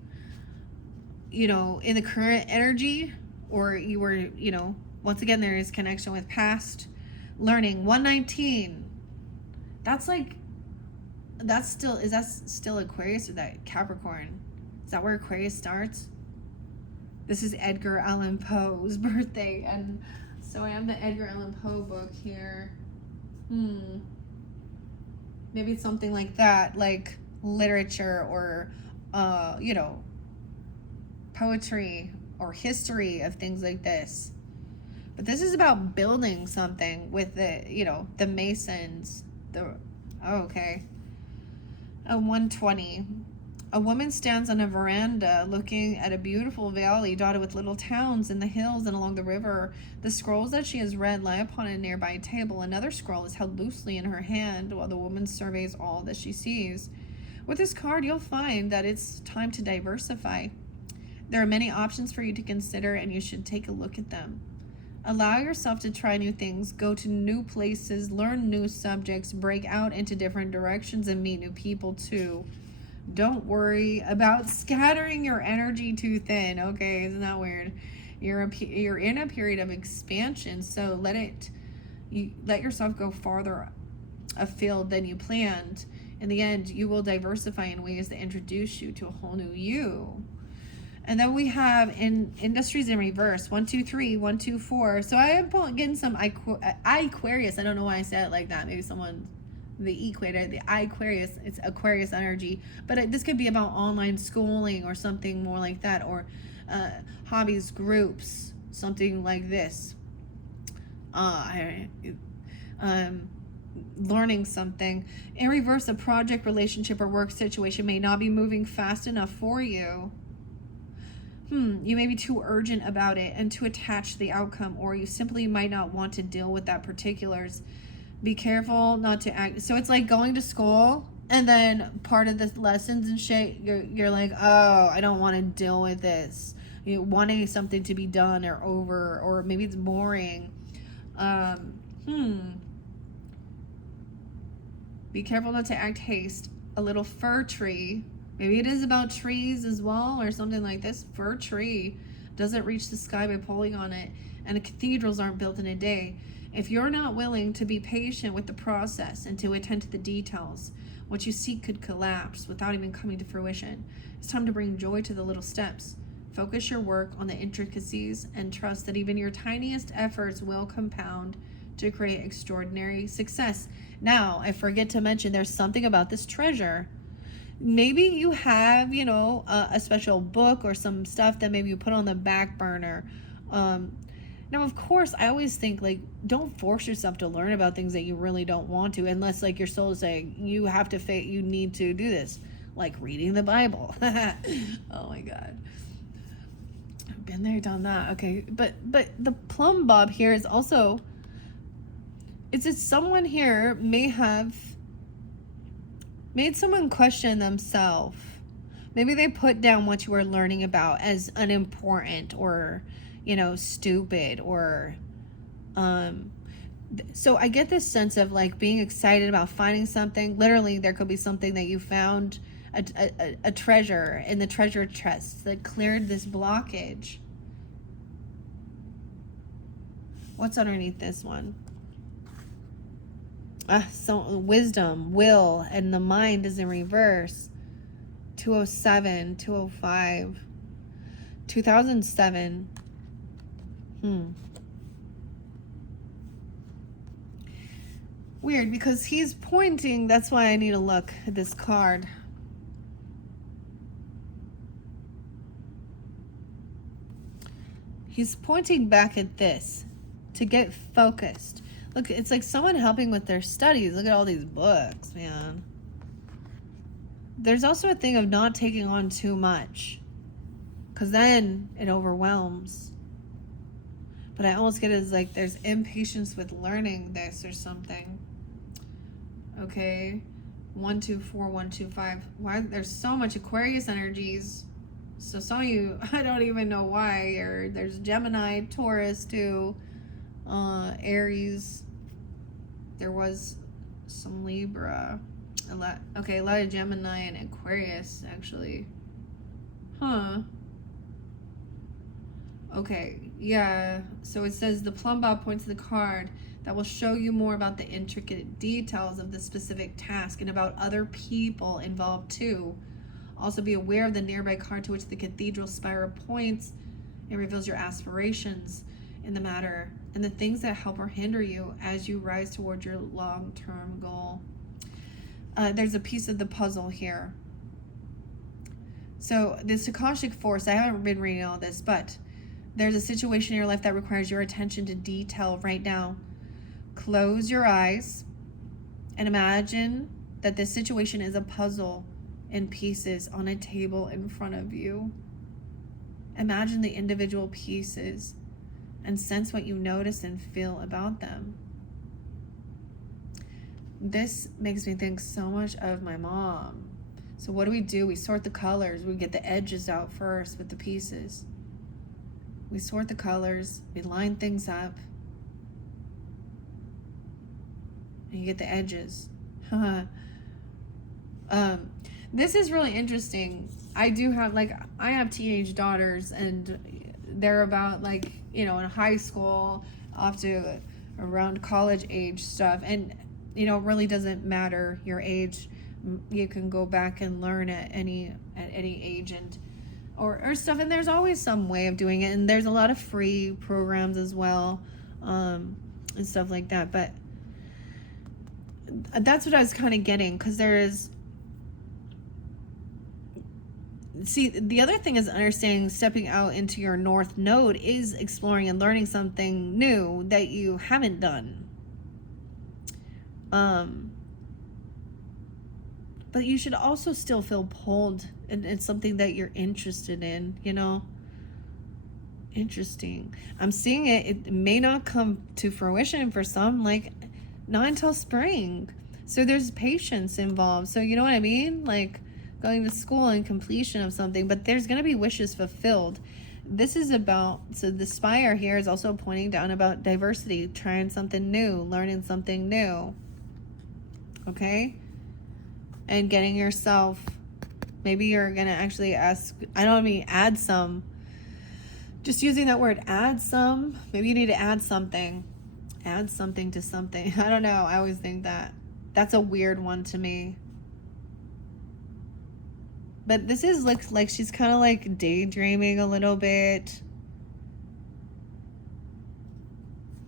you know, in the current energy, or you were, you know, once again, there is connection with past learning. 119. That's like, is that still Aquarius or that Capricorn? Is that where Aquarius starts? This is Edgar Allan Poe's birthday, and so I have the Edgar Allan Poe book here. Maybe it's something like that, like literature or, you know, poetry or history of things like this. But this is about building something with the, you know, the Masons. Okay. A 120. A woman stands on a veranda looking at a beautiful valley dotted with little towns in the hills and along the river. The scrolls that she has read lie upon a nearby table. Another scroll is held loosely in her hand while the woman surveys all that she sees. With this card, you'll find that it's time to diversify. There are many options for you to consider, and you should take a look at them. Allow yourself to try new things, go to new places, learn new subjects, break out into different directions, and meet new people too. Don't worry about scattering your energy too thin. Okay, isn't that weird? You're in a period of expansion, so let yourself go farther afield than you planned. In the end, you will diversify in ways that introduce you to a whole new you. And then we have in industries in reverse, 1, 2, 3, 1, 2, 4. So I am getting some Aquarius. I don't know why I said it like that. Maybe someone, the equator, the Aquarius, it's Aquarius energy. But this could be about online schooling or something more like that, or hobbies, groups, something like this. Learning something. In reverse, a project, relationship, or work situation may not be moving fast enough for you. You may be too urgent about it and too attached to the outcome, or you simply might not want to deal with that particulars. Be careful not to act. So it's like going to school, and then part of the lessons and shit, you're like, oh, I don't want to deal with this. You wanting something to be done or over, or maybe it's boring. Be careful not to act haste. A little fir tree. Maybe it is about trees as well, or something like this. Fir tree doesn't reach the sky by pulling on it, and cathedrals aren't built in a day. If you're not willing to be patient with the process and to attend to the details, what you seek could collapse without even coming to fruition. It's time to bring joy to the little steps. Focus your work on the intricacies and trust that even your tiniest efforts will compound to create extraordinary success. Now, I forget to mention there's something about this treasure. Maybe you have, you know, a special book or some stuff that maybe you put on the back burner. Now, of course, I always think, like, don't force yourself to learn about things that you really don't want to, unless, like, your soul is saying, you have to, you need to do this, like reading the Bible. Oh, my God. I've been there, done that. Okay, but the plumb bob here is also, it's that someone here may have made someone question themselves. Maybe they put down what you were learning about as unimportant or, you know, stupid or so I get this sense of like being excited about finding something. Literally, there could be something that you found, a treasure in the treasure chest that cleared this blockage. What's underneath this one? So wisdom, will, and the mind is in reverse. 207, 205, 2007. Weird, because he's pointing. That's why I need to look at this card. He's pointing back at this to get focused. Look, it's like someone helping with their studies. Look at all these books, man. There's also a thing of not taking on too much, because then it overwhelms. But I almost get it as like there's impatience with learning this or something. Okay, 1, 2, 4, 1, 2, 5. Why there's so much Aquarius energies? So some of you, I don't even know why. Or there's Gemini, Taurus too, Aries. There was some Libra. A lot of Gemini and Aquarius actually. Huh. Okay, yeah. So it says the plumb bob points to the card that will show you more about the intricate details of the specific task and about other people involved too. Also be aware of the nearby card to which the cathedral spire points. It reveals your aspirations in the matter and the things that help or hinder you as you rise toward your long-term goal. There's a piece of the puzzle here. So this Akashic force, I haven't been reading all this, but there's a situation in your life that requires your attention to detail right now. Close your eyes and imagine that this situation is a puzzle in pieces on a table in front of you. Imagine the individual pieces and sense what you notice and feel about them. This makes me think so much of my mom. So what do? We sort the colors. We get the edges out first with the pieces. We sort the colors. We line things up. And you get the edges. This is really interesting. I have teenage daughters, and they're about in high school, off to around college age stuff. And, it really doesn't matter your age. You can go back and learn at any age or stuff. And there's always some way of doing it. And there's a lot of free programs as well, and stuff like that. But that's what I was kind of getting, because the other thing is understanding stepping out into your North Node is exploring and learning something new that you haven't done. But you should also still feel pulled, and it's something that you're interested in, Interesting. I'm seeing it. It may not come to fruition for some, not until spring. So there's patience involved. So you know what I mean? Going to school and completion of something, but there's going to be wishes fulfilled. This is so the spire here is also pointing down about diversity, trying something new, learning something new. Okay? And getting yourself, maybe you're going to actually add some. Just using that word, add some. Maybe you need to add something. Add something to something. I don't know. I always think that. That's a weird one to me. But this is like she's kind of daydreaming a little bit.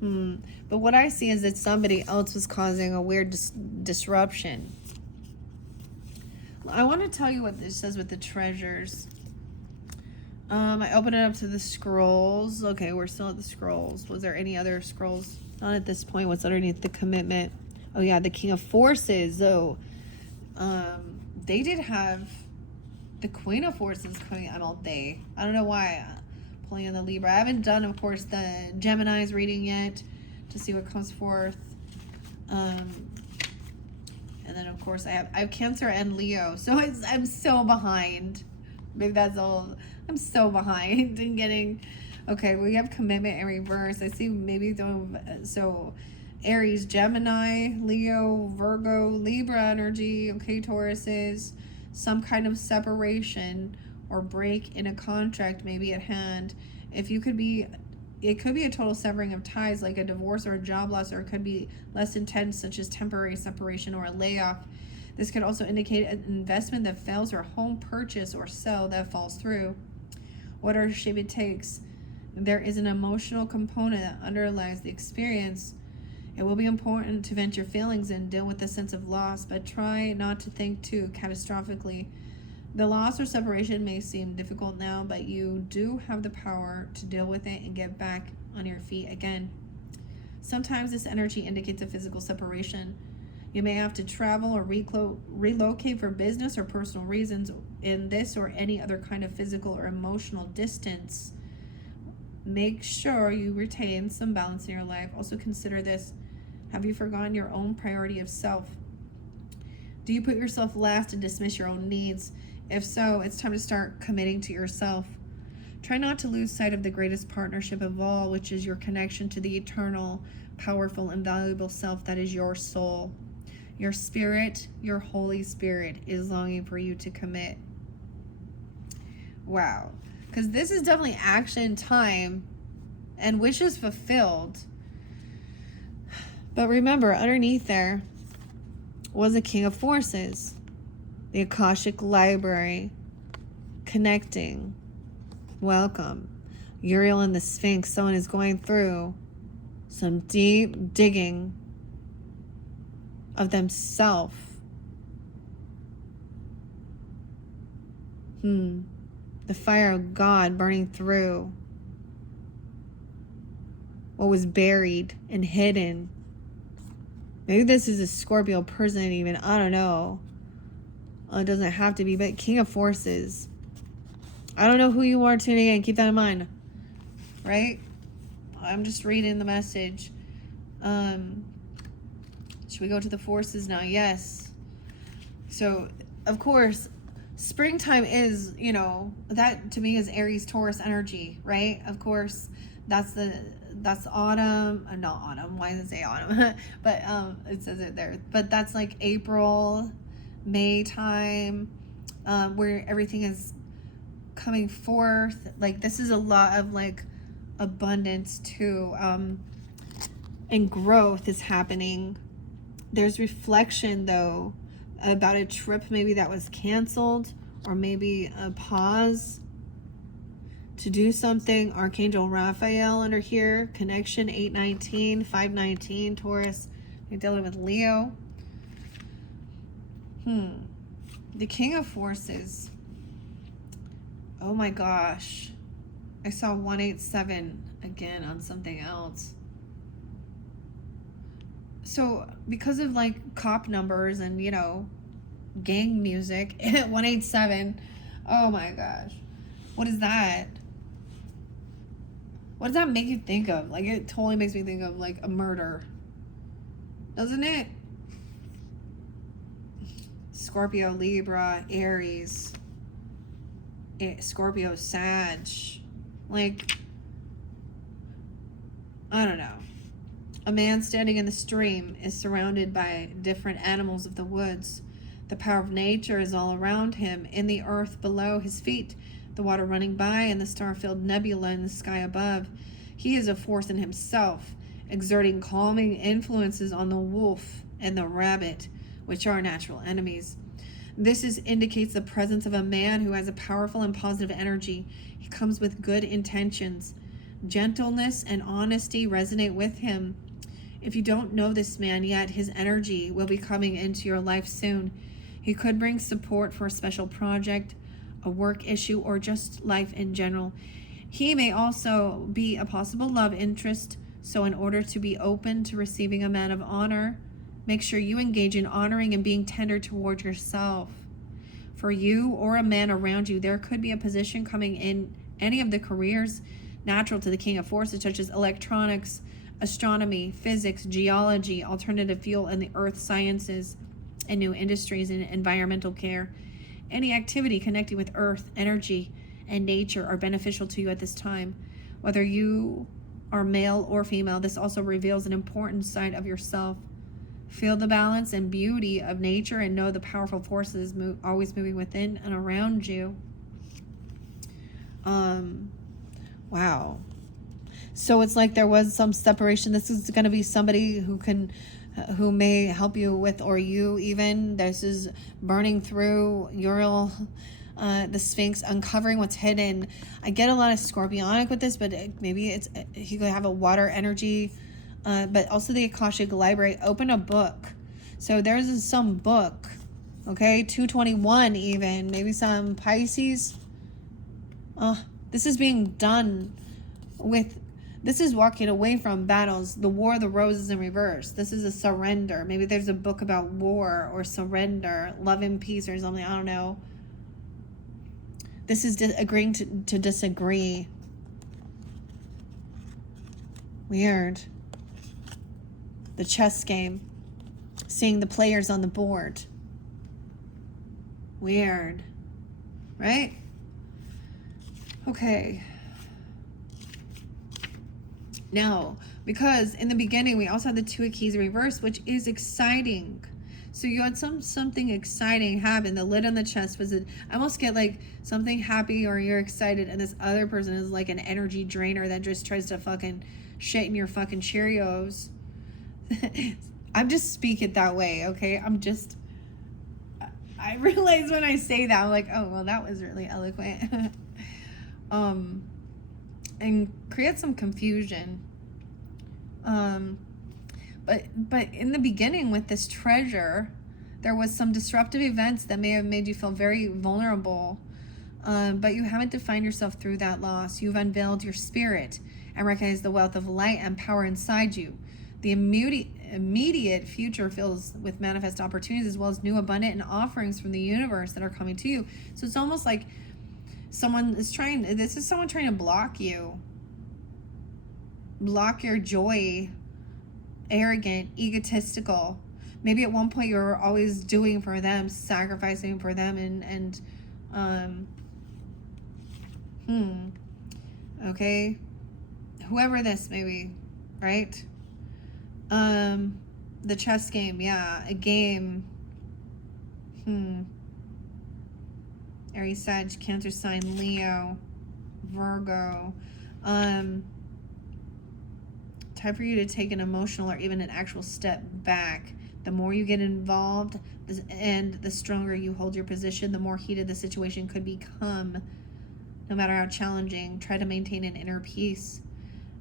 But what I see is that somebody else was causing a weird disruption. I want to tell you what this says with the treasures. I open it up to the scrolls. Okay, we're still at the scrolls. Was there any other scrolls? Not at this point. What's underneath the commitment? Oh yeah, the King of Forces. So, they did have the Queen of Forces coming out all day. I don't know why. Pulling in the Libra. I haven't done, of course, the Gemini's reading yet to see what comes forth. And then, of course, I have Cancer and Leo. So I'm so behind. Maybe that's all. I'm so behind in getting. Okay, we have commitment in reverse. I see maybe so Aries, Gemini, Leo, Virgo, Libra energy. Okay, Tauruses. Some kind of separation or break in a contract maybe at hand. It could be a total severing of ties, like a divorce or a job loss, or it could be less intense, such as temporary separation or a layoff. This could also indicate an investment that fails or a home purchase or sell that falls through. Whatever shape it takes, there is an emotional component that underlies the experience. It will be important to vent your feelings and deal with the sense of loss, but try not to think too catastrophically. The loss or separation may seem difficult now, but you do have the power to deal with it and get back on your feet again. Sometimes this energy indicates a physical separation. You may have to travel or relocate for business or personal reasons. In this or any other kind of physical or emotional distance, make sure you retain some balance in your life. Also consider this. Have you forgotten your own priority of self? Do you put yourself last and dismiss your own needs? If so, it's time to start committing to yourself. Try not to lose sight of the greatest partnership of all, which is your connection to the eternal, powerful, and valuable self that is your soul. Your spirit, your Holy Spirit, is longing for you to commit. Wow. Because this is definitely action time and wishes fulfilled. But remember, underneath there was a King of Forces, the Akashic Library, connecting. Welcome. Uriel and the Sphinx. Someone is going through some deep digging of themselves. The fire of God burning through what was buried and hidden. Maybe this is a Scorpio person even. I don't know. It doesn't have to be, but King of Forces. I don't know who you are tuning in. Keep that in mind. Right? I'm just reading the message. Should we go to the forces now? Yes. So, of course, springtime is, that to me is Aries Taurus energy, right? Of course, that's autumn. Not autumn. Why does it say autumn? But it says it there. But that's like April, May time, where everything is coming forth. Like, this is a lot of like abundance too, and growth is happening. There's reflection though about a trip maybe that was canceled, or maybe a pause to do something. Archangel Raphael under here, connection 819, 519, Taurus. You're dealing with Leo. The King of Forces. Oh my gosh. I saw 187 again on something else. So because of like cop numbers and, gang music, 187. Oh my gosh. What is that? What does that make you think of? Like, it totally makes me think of like a murder. Doesn't it? Scorpio, Libra, Aries, Scorpio, Sag. Like, I don't know. A man standing in the stream is surrounded by different animals of the woods. The power of nature is all around him, in the earth below his feet, the water running by, and the star-filled nebula in the sky above. He is a force in himself, exerting calming influences on the wolf and the rabbit, which are natural enemies. This indicates the presence of a man who has a powerful and positive energy. He comes with good intentions. Gentleness and honesty resonate with him. If you don't know this man yet, his energy will be coming into your life soon. He could bring support for a special project, a work issue, or just life in general. He may also be a possible love interest, so in order to be open to receiving a man of honor, make sure you engage in honoring and being tender toward yourself. For you or a man around you, there could be a position coming in any of the careers natural to the King of Forces, such as electronics, astronomy, physics, geology, alternative fuel, and the earth sciences, and new industries in environmental care. Any activity connecting with earth, energy, and nature are beneficial to you at this time. Whether you are male or female, this also reveals an important side of yourself. Feel the balance and beauty of nature and know the powerful forces always moving within and around you. Wow. So it's like there was some separation. This is going to be somebody who may help you with, or you even. This is burning through Uriel, the Sphinx, uncovering what's hidden. I get a lot of scorpionic with this, but maybe he could have a water energy but also the Akashic Library. Open a book. So there's some book, okay, 221 even, maybe some Pisces. This is being done with, this is walking away from battles, the War of the Roses in reverse. This is a surrender. Maybe there's a book about war or surrender, love and peace or something, I don't know. This is agreeing to disagree. Weird. The chess game. Seeing the players on the board. Weird. Right? Okay. Now, because in the beginning we also had the Two of Keys reverse, which is exciting. So you had something exciting happen. The lid on the chest was I almost get like something happy or you're excited, and this other person is like an energy drainer that just tries to fucking shit in your fucking Cheerios. I'm just speak it that way, okay? I realize when I say that, I'm like, oh, well, that was really eloquent. And create some confusion. But in the beginning with this treasure, there was some disruptive events that may have made you feel very vulnerable. But you haven't defined yourself through that loss. You've unveiled your spirit and recognized the wealth of light and power inside you. The immediate future fills with manifest opportunities as well as new abundant and offerings from the universe that are coming to you. So it's almost like someone is trying to block you. Block your joy. Arrogant, egotistical. Maybe at one point you were always doing for them, sacrificing for them, okay, whoever this may be, right? The chess game, yeah, a game. Aries, Sag, Cancer sign, Leo, Virgo. Time for you to take an emotional or even an actual step back. The more you get involved and the stronger you hold your position, the more heated the situation could become. No matter how challenging, try to maintain an inner peace.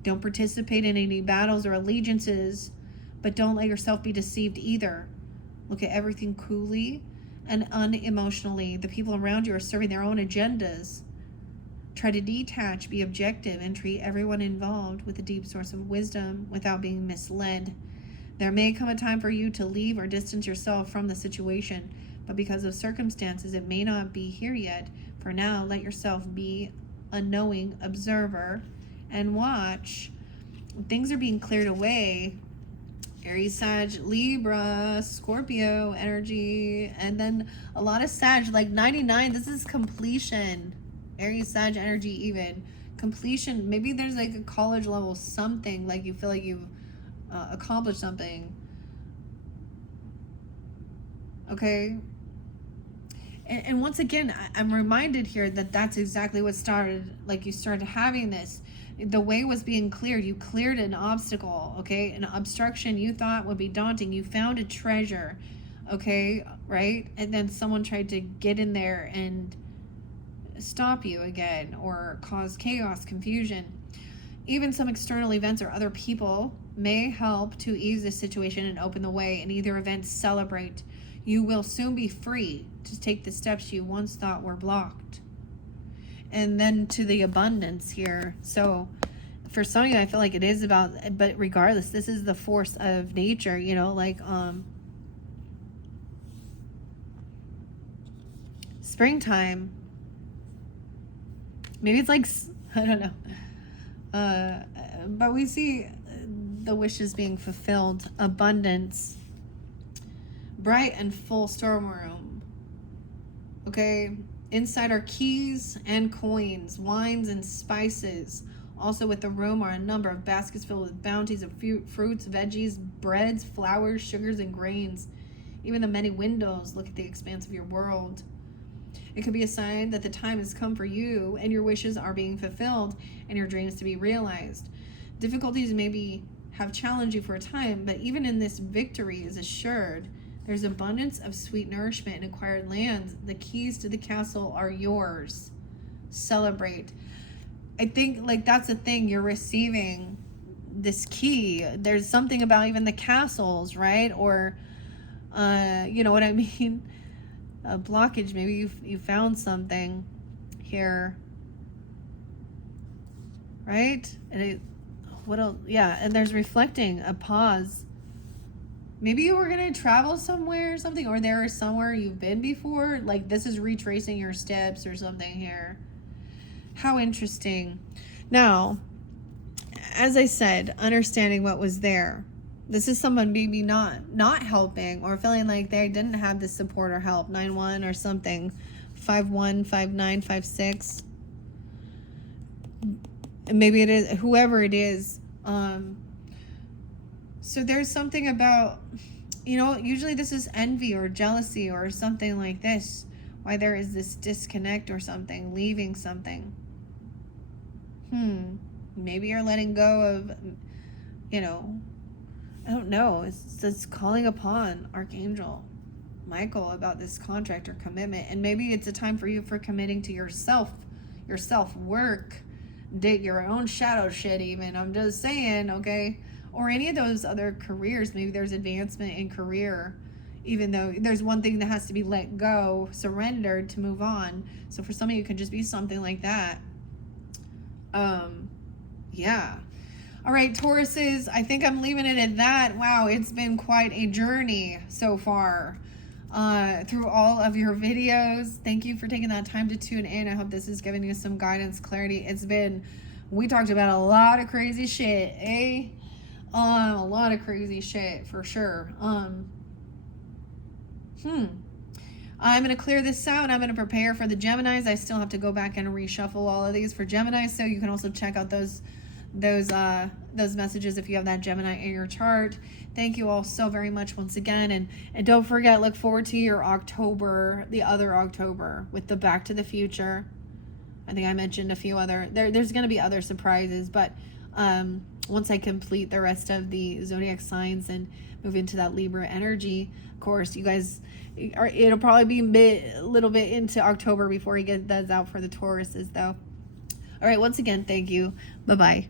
Don't participate in any battles or allegiances, but don't let yourself be deceived either. Look at everything coolly and unemotionally. The people around you are serving their own agendas. Try to detach, be objective, and treat everyone involved with a deep source of wisdom without being misled. There may come a time for you to leave or distance yourself from the situation, but because of circumstances, it may not be here yet. For now, let yourself be a knowing observer and watch. Things are being cleared away. Aries, Sag, Libra, Scorpio energy, and then a lot of Sag, like 99. This is completion. Aries, Sag energy, even completion. Maybe there's like a college level something, like you feel like you've accomplished something. Okay. And once again, I'm reminded here that that's exactly what started, like you started having this. The way was being cleared. You cleared an obstacle, okay? An obstruction you thought would be daunting. You found a treasure, okay? Right? And then someone tried to get in there and stop you again or cause chaos, confusion. Even some external events or other people may help to ease the situation and open the way. In either event, celebrate. You will soon be free to take the steps you once thought were blocked. And then to the abundance here. So for some of you, I feel like it is about, but regardless, this is the force of nature, you know, like springtime. Maybe it's like, I don't know. But we see the wishes being fulfilled. Abundance. Bright and full storeroom. Okay. Inside are keys and coins, wines and spices. Also with the room are a number of baskets filled with bounties of fruits, veggies, breads, flowers, sugars, and grains. Even the many windows look at the expanse of your world. It could be a sign that the time has come for you and your wishes are being fulfilled and your dreams to be realized. Difficulties maybe have challenged you for a time, but even in this, victory is assured. There's abundance of sweet nourishment and acquired lands. The keys to the castle are yours. Celebrate. I think like that's the thing, you're receiving this key. There's something about even the castles, right? Or you know what I mean? A blockage. Maybe you found something here, right? And what else? Yeah, and there's reflecting, a pause. Maybe you were gonna travel somewhere or something, or there is somewhere you've been before. Like this is retracing your steps or something here. How interesting. Now, as I said, understanding what was there. This is someone maybe not helping or feeling like they didn't have the support or help. 9-1 or something. 5-1, 5-9, 5-6. And maybe it is whoever it is. So there's something about, you know, usually this is envy or jealousy or something like this. Why there is this disconnect or something, leaving something. Maybe you're letting go of, you know, I don't know. It's calling upon Archangel Michael about this contract or commitment. And maybe it's a time for you for committing to yourself, your self-work, dig your own shadow shit even. I'm just saying, okay? Or any of those other careers. Maybe there's advancement in career, even though there's one thing that has to be let go, surrendered to move on. So for some of you, it could just be something like that. Yeah. All right, Tauruses, I think I'm leaving it at that. Wow, it's been quite a journey so far through all of your videos. Thank you for taking that time to tune in. I hope this has given you some guidance, clarity. We talked about a lot of crazy shit, eh? A lot of crazy shit for sure. I'm going to clear this out. I'm going to prepare for the Geminis. I still have to go back and reshuffle all of these for Geminis, so you can also check out those messages if you have that Gemini in your chart. Thank you all so very much once again, and don't forget, look forward to your October, the other October, with the Back to the Future. I think I mentioned a few other there's going to be other surprises, but once I complete the rest of the zodiac signs and move into that Libra energy, of course, you guys it'll probably be a little bit into October before he gets those out for the Tauruses though. All right, once again, thank you. Bye-bye.